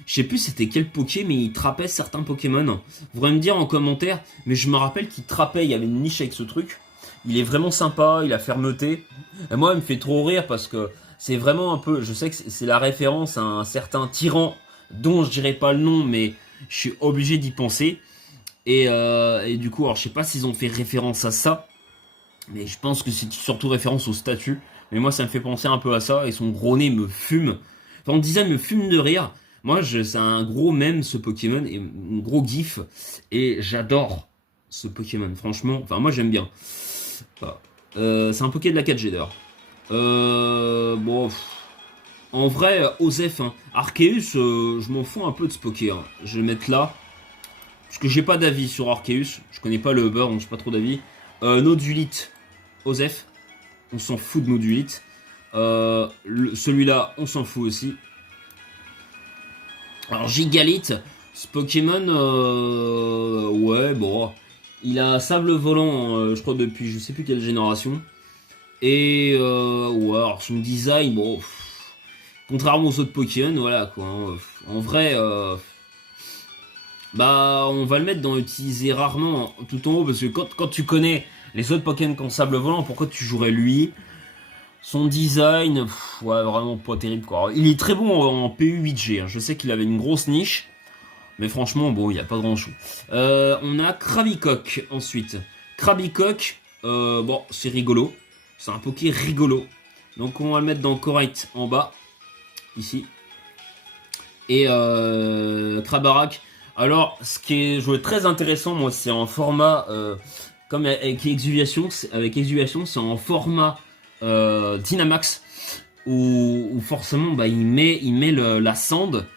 Je sais plus c'était quel Poké, mais il trappait certains Pokémon. Vous pourrez me dire en commentaire, mais je me rappelle qu'il trappait, il y avait une niche avec ce truc. Il est vraiment sympa, il a fermeté. Et moi, il me fait trop rire parce que c'est vraiment un peu... Je sais que c'est la référence à un certain tyran dont je dirais pas le nom, mais je suis obligé d'y penser. Et du coup, alors je sais pas s'ils ont fait référence à ça, mais je pense que c'est surtout référence au statut. Mais moi, ça me fait penser un peu à ça, et son gros nez me fume. Enfin, on disait me fume de rire. Moi, c'est un gros mème, ce Pokémon, et un gros gif, et j'adore ce Pokémon, franchement. Enfin, moi, j'aime bien. Voilà. C'est un Poké de la 4G d'ailleurs. Bon, en vrai, Osef, hein. Arceus, je m'en fous un peu de ce Poké. Hein. Je vais le mettre là, parce que j'ai pas d'avis sur Arceus. Je connais pas le beurre, donc j'ai pas trop d'avis. Nodulite, Osef, on s'en fout de Nodulite. Celui-là, on s'en fout aussi. Alors Gigalith, ce Pokémon, ouais, bon, il a Sable Volant, je crois depuis je sais plus quelle génération. Et ouais, alors son design, bon, contrairement aux autres Pokémon, voilà quoi. Hein, en vrai, bah, on va le mettre dans utiliser rarement tout en haut parce que quand tu connais les autres Pokémon qui ont Sable Volant, pourquoi tu jouerais lui? Son design, ouais, vraiment pas terrible quoi. Il est très bon en PU8G, hein. Je sais qu'il avait une grosse niche, mais franchement, bon, il n'y a pas grand chose. On a Krabicock ensuite. Krabicock, bon, c'est rigolo. C'est un Poké rigolo. Donc on va le mettre dans correct en bas, ici. Et Krabarak. Alors, ce qui est joué très intéressant, moi, c'est en format, comme avec Exuviation, c'est en format Dynamax où forcément bah, il met la sand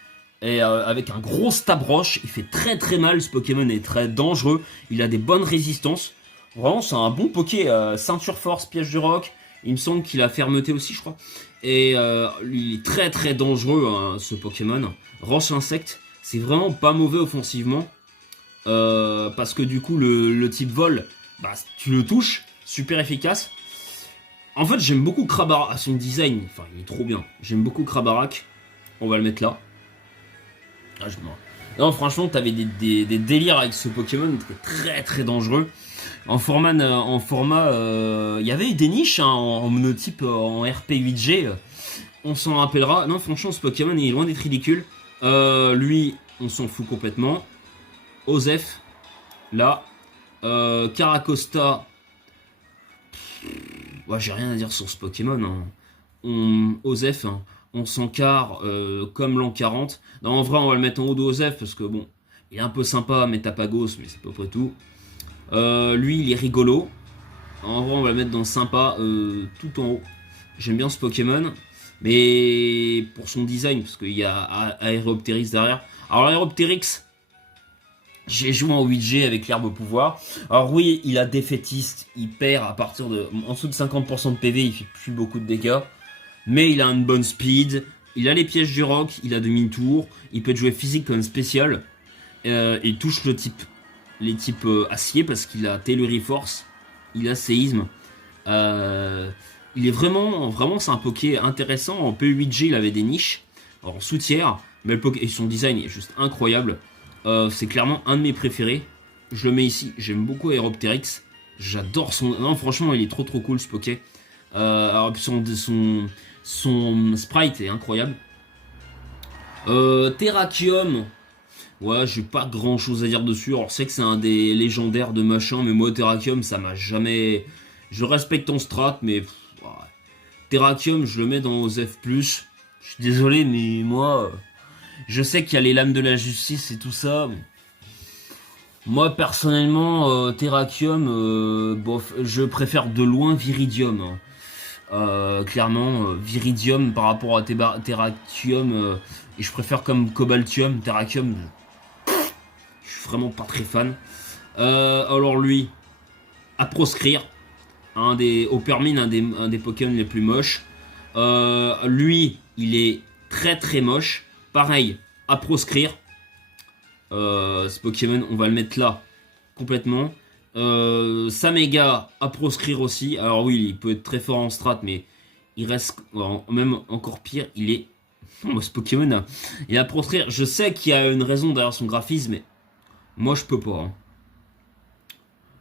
et avec un gros stab roche, il fait très très mal. Ce Pokémon est très dangereux, il a des bonnes résistances. Vraiment c'est un bon Poké, ceinture force, piège du roc, il me semble qu'il a fermeté aussi je crois. Et il est très très dangereux hein, ce Pokémon. Roche insecte, c'est vraiment pas mauvais offensivement parce que du coup le type vol, bah, tu le touches, super efficace. En fait, j'aime beaucoup Krabarak, à son design, enfin, il est trop bien. J'aime beaucoup Krabarak, on va le mettre là. Ah, non, franchement, t'avais des délires avec ce Pokémon, très très dangereux. En format, il y avait eu des niches hein, en monotype, en RP8G, on s'en rappellera. Non, franchement, ce Pokémon, il est loin d'être ridicule. Lui, on s'en fout complètement. Osef, là. Caracosta. Ouais, j'ai rien à dire sur ce Pokémon. Hein. Osef, hein, on s'encarre comme l'an 40. Non, en vrai, on va le mettre en haut d'Osef parce que bon, il est un peu sympa, Métapagos, mais c'est à peu près tout. Lui, il est rigolo. En vrai, on va le mettre dans sympa tout en haut. J'aime bien ce Pokémon, mais pour son design, parce qu'il y a Aéroptérix derrière. Alors, Aéroptérix, j'ai joué en 8G avec l'herbe au pouvoir. Alors oui, il a défaitiste, il perd à partir de... En dessous de 50% de PV, il fait plus beaucoup de dégâts. Mais il a une bonne speed, il a les pièges du roc, il a demi-tour, il peut jouer physique comme spécial. Il touche les types acier parce qu'il a Tailory Force, il a séisme. Il est vraiment c'est un Poké intéressant. En P8G, il avait des niches. Alors en sous-tiers, mais le Poké, et son design est juste incroyable. C'est clairement un de mes préférés. Je le mets ici. J'aime beaucoup Aéroptérix. J'adore son... Non, franchement, il est trop cool ce Poké. Alors, son sprite est incroyable. Terrakium. Ouais, j'ai pas grand chose à dire dessus. Alors, c'est que c'est un des légendaires de machin, mais moi, Terrakium, ça m'a jamais... Je respecte ton strat, mais... Ouais. Terrakium, je le mets dans OZF+. Je Je suis désolé, mais moi, je sais qu'il y a les lames de la justice et tout ça. Mais moi, personnellement, Terrakium, bof, je préfère de loin Viridium, hein. Clairement, Viridium par rapport à Terrakium, et je préfère comme Cobaltium, Terrakium, je suis vraiment pas très fan. Alors lui, à proscrire, Opermine, un des Pokémon les plus moches. Lui, il est très très moche. Pareil, à proscrire. Ce Pokémon, on va le mettre là, complètement. Saméga à proscrire aussi. Alors oui, il peut être très fort en strat, mais il reste même encore pire. Il est... Moi, ce Pokémon, là, il est à proscrire. Je sais qu'il y a une raison derrière son graphisme, mais moi, je peux pas, hein.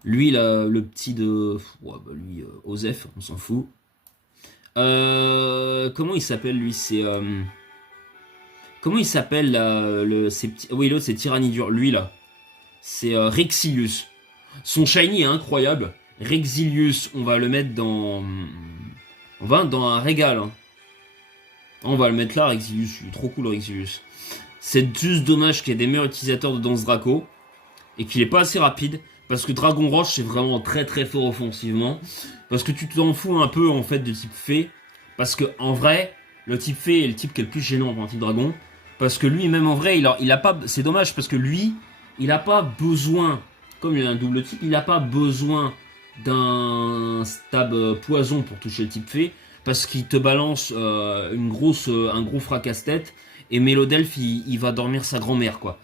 Lui, là, le petit de... Ouais, bah lui, Osef, on s'en fout. Comment il s'appelle, lui? C'est... Comment il s'appelle, là, oui, l'autre, c'est Tyrannidur. Lui, là, c'est Rexilius. Son shiny est incroyable. Rexilius, on va le mettre dans... On va dans un régal, hein. On va le mettre là, Rexilius. Il est trop cool, Rexilius. C'est juste dommage qu'il y ait des meilleurs utilisateurs de Danse Draco et qu'il est pas assez rapide. Parce que Dragon Roche, c'est vraiment très très fort offensivement. Parce que tu t'en fous un peu, en fait, de type fée. Parce que, en vrai, le type fée est le type qui est le plus gênant pour un type dragon. Parce que lui, même en vrai, il a pas... C'est dommage, parce que lui, il a pas besoin... Comme il a un double type, il a pas besoin d'un stab poison pour toucher le type fée. Parce qu'il te balance un gros fracasse-tête. Et Mélodelph, il va dormir sa grand-mère, quoi.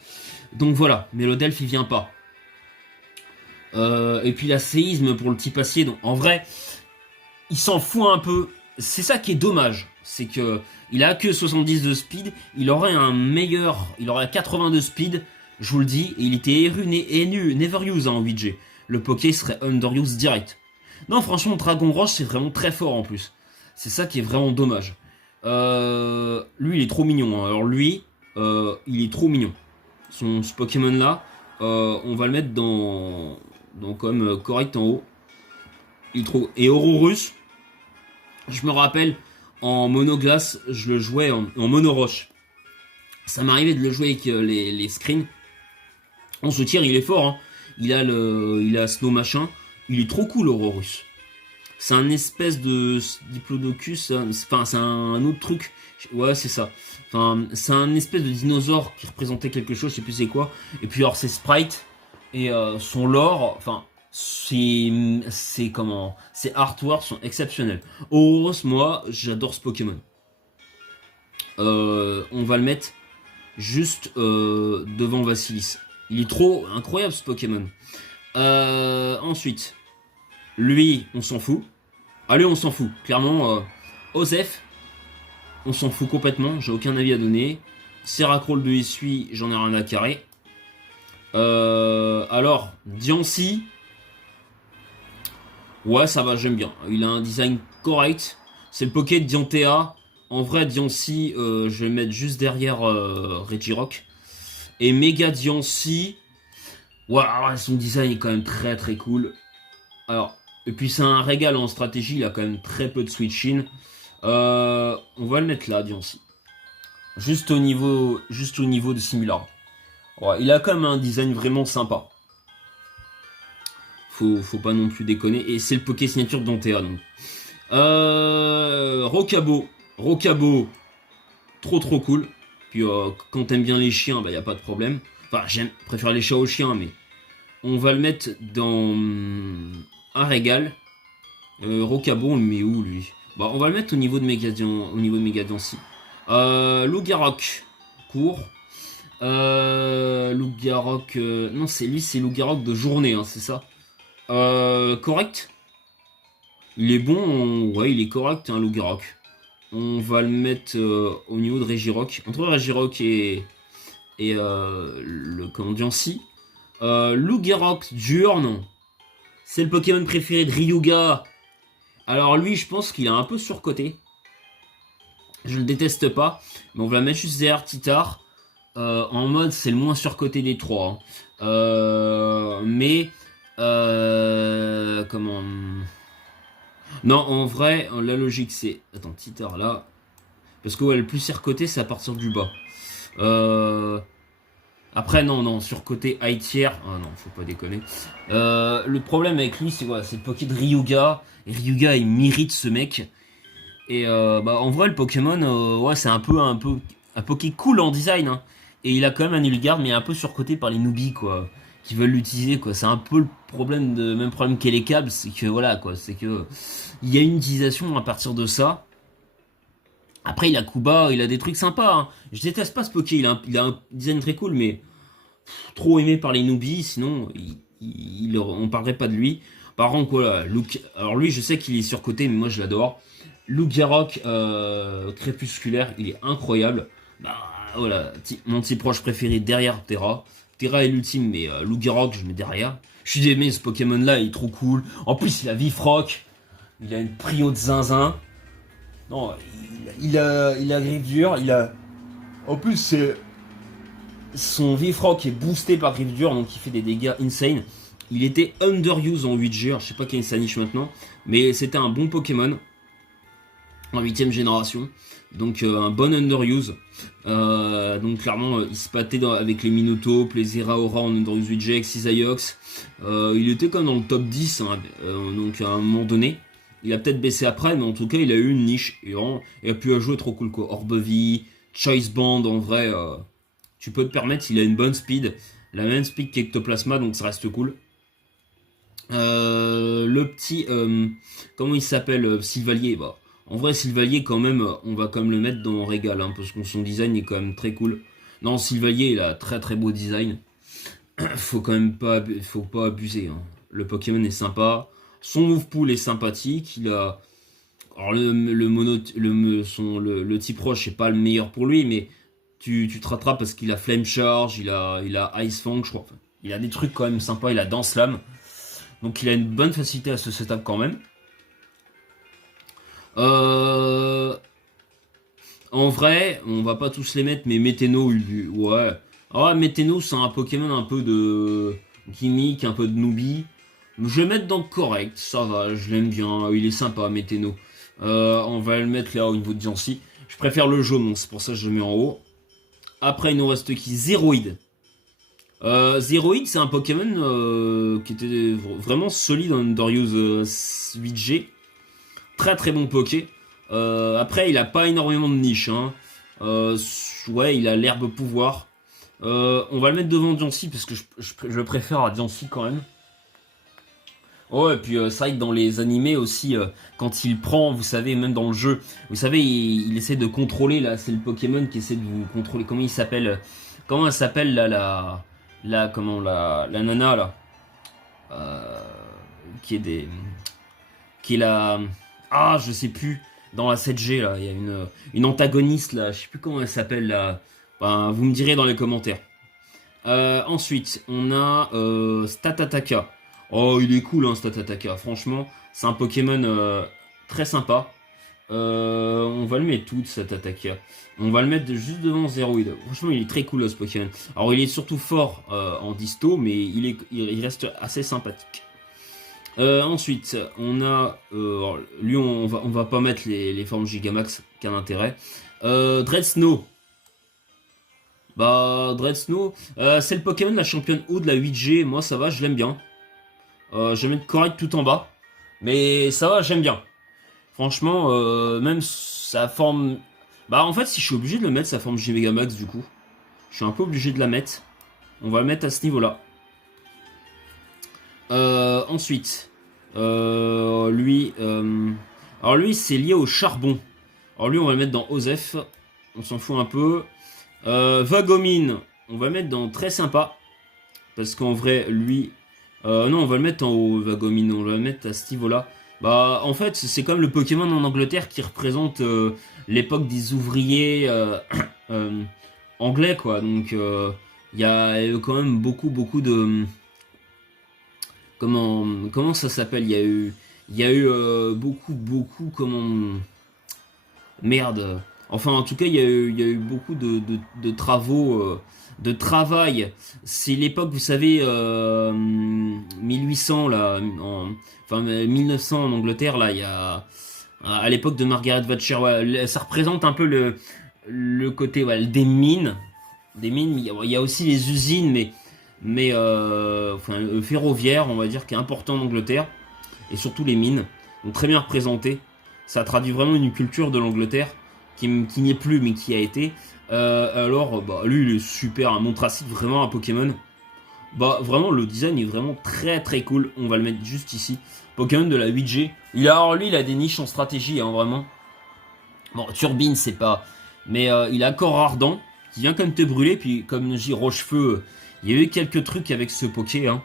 Donc voilà, Mélodelph, il vient pas. Et puis la séisme pour le type acier. Donc en vrai, il s'en fout un peu. C'est ça qui est dommage. C'est que il a que 70 de speed. Il aurait 80 de speed. Je vous le dis. Et il était never use, hein, en 8G. Le Poké serait underuse direct. Non, franchement, Dragon Roche, c'est vraiment très fort en plus. C'est ça qui est vraiment dommage. Lui, il est trop mignon, hein. Alors lui, il est trop mignon. Ce Pokémon là, on va le mettre dans comme correct en haut. Il est trop... Et Aurorus, je me rappelle, en monoglace, je le jouais en monoroche. Ça m'arrivait de le jouer avec les screens. On se tire, il est fort, hein. Il a Snow machin. Il est trop cool, Aurorus. C'est un espèce de Diplodocus. Enfin, c'est un autre truc. Ouais, c'est ça. Enfin, c'est un espèce de dinosaure qui représentait quelque chose, je sais plus c'est quoi. Et puis, alors, c'est Sprite. Et son lore, enfin, c'est comment... Ses artworks sont exceptionnels. Aurorus, moi, j'adore ce Pokémon. On va le mettre juste devant Vassilis. Il est trop incroyable, ce Pokémon. Ensuite, lui, on s'en fout. Allez, on s'en fout. Clairement, Osef, on s'en fout complètement. J'ai aucun avis à donner. Seracrol de Essuie, j'en ai rien à carrer. Alors, Diancie. Ouais, ça va, j'aime bien. Il a un design correct. C'est le Poké de Diantea. En vrai, Diancie, je vais le mettre juste derrière Regirock. Et Mega Diancie. Ouais, son design est quand même très très cool. Alors, et puis c'est un régal en stratégie, il a quand même très peu de switch-in. On va le mettre là, Diancie. Juste au niveau de Simular. Ouais, il a quand même un design vraiment sympa. Faut pas non plus déconner. Et c'est le Poké signature de Dantea, donc. Rocabo. Rocabo, trop cool. Puis quand t'aimes bien les chiens, bah y a pas de problème. Enfin, préfère les chats aux chiens, mais on va le mettre dans un régal. Rocabo, on le met où, lui? Bah, on va le mettre au niveau de Megadiancie. Loup-Garok, court. Loup-Garok... non, c'est Loup-Garok de journée, hein, c'est ça. Correct. Il est bon, ouais, il est correct, hein, Loup-Garok. On va le mettre au niveau de Regirock. Entre Regirock et le Diancie. Loup-Garok diurne. C'est le Pokémon préféré de Ryuga. Alors lui, je pense qu'il est un peu surcoté. Je le déteste pas. Mais on va le mettre juste derrière Titar. En mode, c'est le moins surcoté des trois, hein. Comment... Non, en vrai, la logique c'est... Attends, Titar là. Parce que ouais, le plus surcoté, c'est à partir du bas. Euh, Après, non, surcoté high tier. Ah non, faut pas déconner. Le problème avec lui, c'est quoi? C'est le Poké de Ryuga. Et Ryuga, il m'irrite ce mec. Et bah, en vrai, le Pokémon, ouais, c'est un Poké cool en design. Hein. Et il a quand même un Nulgarde, mais un peu surcoté par les newbies, quoi. Qui veulent l'utiliser, quoi. C'est un peu le problème même problème qu'est les câbles, c'est que voilà, quoi. C'est que il y a une utilisation à partir de ça. Après, il a Kuba, il a des trucs sympas. Hein. Je déteste pas ce Poké, il a un design très cool, mais trop aimé par les newbies, sinon on parlerait pas de lui. Par contre, voilà, alors lui, je sais qu'il est surcoté, mais moi je l'adore. Lugiarok crépusculaire, il est incroyable. Bah voilà, mon petit proche préféré derrière Terra. Terra est l'ultime, mais Lugiarok, je mets derrière. Je suis aimé ce Pokémon là, il est trop cool. En plus, il a Vifrock, il a une prio de zinzin. Non, il a griffe dure, il a. En plus, c'est son Vifrock est boosté par griffe dure, donc il fait des dégâts insane. Il était underuse en 8G, je sais pas quelle est sa niche maintenant, mais c'était un bon Pokémon en 8ème génération. Donc un bon underuse. Donc clairement, il se battait avec les Minotopes, les Zeraora en underuse 8G, Xyzaiox. Il était comme dans le top 10, hein, donc à un moment donné. Il a peut-être baissé après, mais en tout cas, il a eu une niche. Et vraiment, il a pu à jouer trop cool, quoi. Orbevi, Choice Band, en vrai, tu peux te permettre, il a une bonne speed. La même speed qu'Ectoplasma, donc ça reste cool. Le petit, comment il s'appelle, Sylvalier, bah, en vrai, Sylvalier, quand même, on va quand même le mettre dans Régal, hein, parce que son design est quand même très cool. Non, Sylvalier, il a très très beau design. Faut quand même pas, faut pas abuser. Hein. Le Pokémon est sympa. Son move pool est sympathique. Il a, alors le type roche, c'est pas le meilleur pour lui, mais tu te rattrapes parce qu'il a Flame Charge, il a Ice Fang, je crois. Enfin, il a des trucs quand même sympas. Il a Dance Lame. Donc il a une bonne facilité à ce setup quand même. Euh, En vrai, on va pas tous les mettre, mais Meteno, ouais. Ah, Meteno, c'est un Pokémon un peu de gimmick, un peu de newbie. Je vais le mettre dans correct, ça va, je l'aime bien, il est sympa, Meteno. On va le mettre là au niveau de Diancie. Je préfère le jaune, donc c'est pour ça que je le mets en haut. Après, il nous reste qui? Zéroïde. Zéroïde, c'est un Pokémon qui était vraiment solide en Underuse 8G. Très très bon Poké. Après, il a pas énormément de niche. Hein. Ouais, il a l'herbe pouvoir. On va le mettre devant Diancie parce que je le préfère à Diancie quand même. Oh, et puis c'est vrai que dans les animés aussi, quand il prend, vous savez, même dans le jeu, vous savez, il essaie de contrôler, là, c'est le Pokémon qui essaie de vous contrôler. Comment il s'appelle? Comment elle s'appelle, là, la nana, là, euh, qui est des, qui est la, ah, je sais plus, dans la 7G, là, il y a une antagoniste, là, je sais plus comment elle s'appelle, là. Ben, vous me direz dans les commentaires. Ensuite, on a Statataka. Oh, il est cool, hein, Statataka. Franchement, c'est un Pokémon très sympa. On va le mettre tout, Statataka. On va le mettre juste devant Zeroid. Franchement, il est très cool, ce Pokémon. Alors, il est surtout fort en disto, mais il reste assez sympathique. Ensuite, on a... lui, on va pas mettre les formes Gigamax, qu'un intérêt. Dreadsnow. Bah, Dreadsnow, c'est le Pokémon de la championne haut de la 8G. Moi, ça va, je l'aime bien. Je vais mettre correct tout en bas. Mais ça va, j'aime bien. Franchement, même sa forme... Bah, en fait, si je suis obligé de le mettre, sa forme Gigamax, du coup. Je suis un peu obligé de la mettre. On va le mettre à ce niveau-là. Ensuite, lui... alors lui, c'est lié au charbon. Alors lui, on va le mettre dans Osef. On s'en fout un peu. Vagomine, on va le mettre dans très sympa. Parce qu'en vrai, lui... non, on va le mettre en haut, Vagomine. On va le mettre à ce niveau-là. Bah, en fait, c'est comme le Pokémon en Angleterre qui représente l'époque des ouvriers anglais, quoi. Donc, il y a quand même beaucoup de... Comment ça s'appelle? Il y a eu comment... Merde. Enfin, en tout cas, il y a eu beaucoup de travaux, de travail. C'est l'époque, vous savez, 1800 là, enfin 1900 en Angleterre là, il y a À l'époque de Margaret Thatcher, ouais, ça représente un peu le côté ouais, des mines. Des mines, il y a aussi les usines, enfin, le ferroviaire, on va dire, qui est important en Angleterre. Et surtout les mines, donc très bien représentées. Ça traduit vraiment une culture de l'Angleterre qui n'y est plus, mais qui a été. Alors, bah, lui, il est super, un Montracite, vraiment un Pokémon. Bah, vraiment, le design est vraiment très très cool. On va le mettre juste ici. Pokémon de la 8G. Alors, lui, il a des niches en stratégie, hein, vraiment. Bon, Turbine, c'est pas. Mais il a Corps Ardent, qui vient comme te brûler. Puis, comme je dis, Rochefeu, il y a eu quelques trucs avec ce Poké. Hein.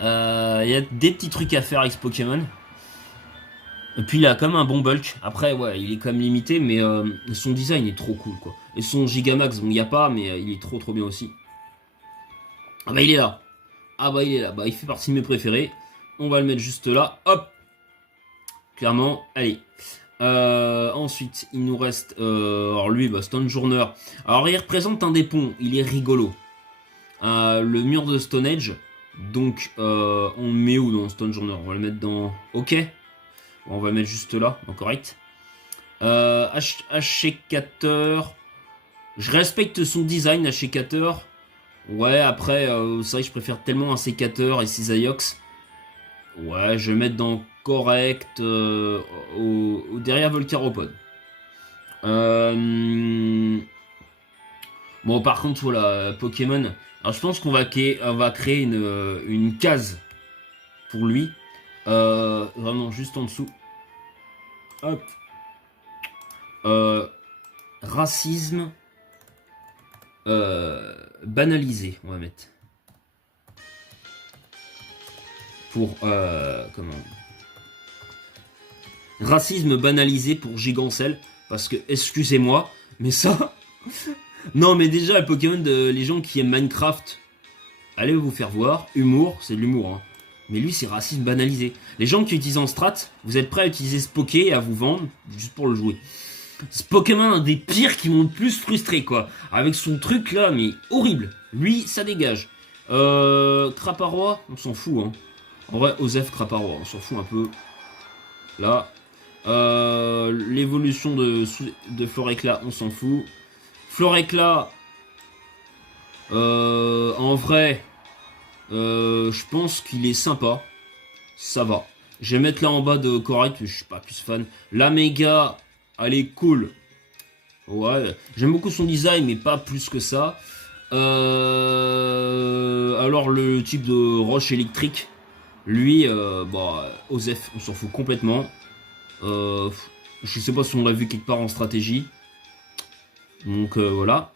Il y a des petits trucs à faire avec ce Pokémon. Et puis, il a comme un bon bulk. Après, ouais, il est quand même limité, mais son design est trop cool, quoi. Et son Gigamax, bon, il n'y a pas, mais il est trop trop bien aussi. Ah bah, il est là. Ah bah, il est là. Bah, il fait partie de mes préférés. On va le mettre juste là. Hop. Clairement, allez. Ensuite, il nous reste... alors lui, bah, Stonejourner. Alors, il représente un des ponts. Il est rigolo. Le mur de Stone Age. Donc, on le met où dans Stonejourner? On va le mettre dans... OK. Bon, on va le mettre juste là, dans correct. Ashécateur. Je respecte son design, Ashécateur. Ouais, après, c'est vrai que je préfère tellement un sécateur et ses Aiox. Ouais, je vais mettre dans correct derrière Volcaropod. Bon, par contre, voilà, Pokémon. Alors, je pense qu'on va créer une case pour lui. Vraiment, juste en dessous. Hop. Racisme. Banalisé, on va mettre. Pour comment racisme banalisé pour Gigancel, parce que excusez-moi, mais ça non mais déjà le Pokémon les gens qui aiment Minecraft, allez vous faire voir, humour, c'est de l'humour hein. Mais lui c'est racisme banalisé. Les gens qui utilisent en strat, vous êtes prêts à utiliser ce Poké et à vous vendre juste pour le jouer. Ce Pokémon un des pires qui m'ont le plus frustré quoi, avec son truc là mais horrible. Lui ça dégage. Craparois, on s'en fout hein. En vrai, Osef Craparois, on s'en fout un peu. Là. L'évolution de Floréclat, on s'en fout. Floréclat, en vrai, je pense qu'il est sympa. Ça va. Je vais mettre là en bas de correct, je suis pas plus fan. La méga, elle est cool. Ouais, j'aime beaucoup son design, mais pas plus que ça. Alors le type de roche électrique. Lui, bah, Osef, on s'en fout complètement. Je sais pas si on l'a vu quelque part en stratégie. Donc voilà.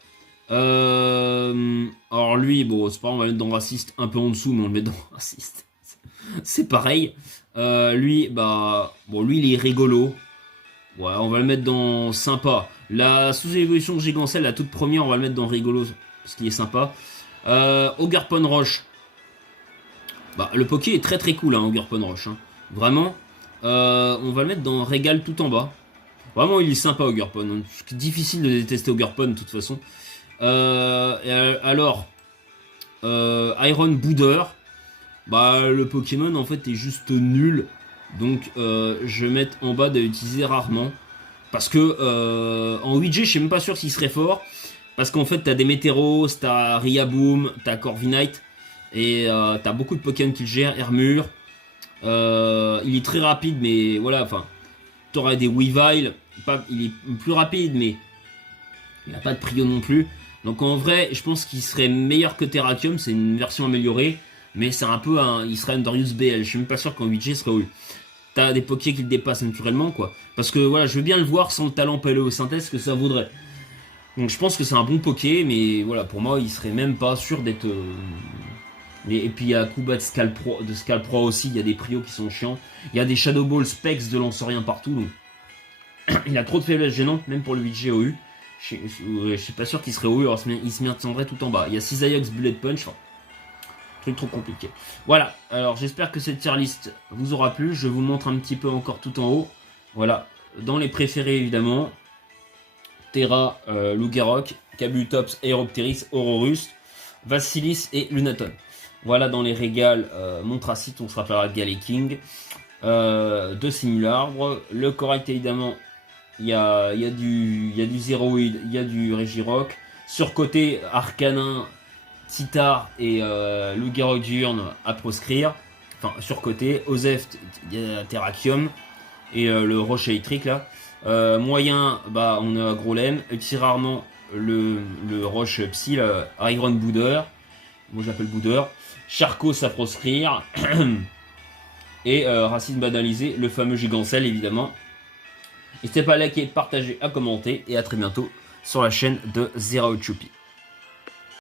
Alors lui, bon, c'est pas on va le mettre dans raciste un peu en dessous, mais on le met dans raciste. C'est pareil. Lui, bah, bon, lui il est rigolo. Ouais, on va le mettre dans sympa. La sous-évolution de Gigancel, la toute première, on va le mettre dans rigolo, parce qu'il est sympa. Ogarpon Roche. Bah, le Poké est très très cool, hein, Ogarpon Roche. Hein. Vraiment. On va le mettre dans Régal tout en bas. Vraiment, il est sympa, Ogarpon. Hein. C'est difficile de détester Ogarpon, de toute façon. Alors, Iron Boudeur. Bah, le Pokémon, en fait, est juste nul. Donc, je vais mettre en bas d'utiliser rarement. Parce que, en 8G, je suis même pas sûr s'il serait fort. Parce qu'en fait, t'as des Météros, t'as Riaboom, t'as Corviknight. Et t'as beaucoup de Pokémon qui le gèrent. Hermure. Il est très rapide, mais voilà, enfin. T'auras des Weavile. Il est plus rapide, mais il n'a pas de prio non plus. Donc en vrai, je pense qu'il serait meilleur que Terrakium. C'est une version améliorée. Mais c'est un peu un. Il serait Andorius BL. Je suis même pas sûr qu'en 8G il serait haut. T'as des Poké qui le dépassent naturellement, quoi. Parce que voilà, je veux bien le voir sans le talent paléosynthèse que ça vaudrait. Donc je pense que c'est un bon Poké, mais voilà, pour moi, il serait même pas sûr d'être. Et puis il y a Kubat de Scalpro aussi, il y a des prios qui sont chiants. Il y a des Shadow Ball Specs de Lancerien partout. Donc. Il a trop de faiblesses gênantes, même pour le 8G OU. Je suis pas sûr qu'il serait OU, alors il se maintiendrait tout en bas. Il y a Cisaiox Bullet Punch. Enfin, truc trop compliqué. Voilà, alors j'espère que cette tier list vous aura plu. Je vous montre un petit peu encore tout en haut. Voilà, dans les préférés évidemment. Terra, Lugerok, Kabutops, Aeropteris, Aurorus, Vassilis et Lunaton. Voilà dans les régals Montracite, on se rappellera Galeking. de simularbre. Le correct, évidemment, il y a du Zéroïde, il y a du Régirock. Surcoté, Arcanin, Titar et Loup-Garou diurne à proscrire. Enfin, surcoté. Osef, il y a Terrakium et le Roche électrique là. Moyen, bah on a Grolem. Utilise rarement le Roche Psy, Iron Boudeur. Moi j'appelle Boudeur. Charcos à proscrire. Et Racine banalisée, le fameux Gigancel évidemment. N'hésitez pas à liker, partager, à commenter et à très bientôt sur la chaîne de Zero Chupi.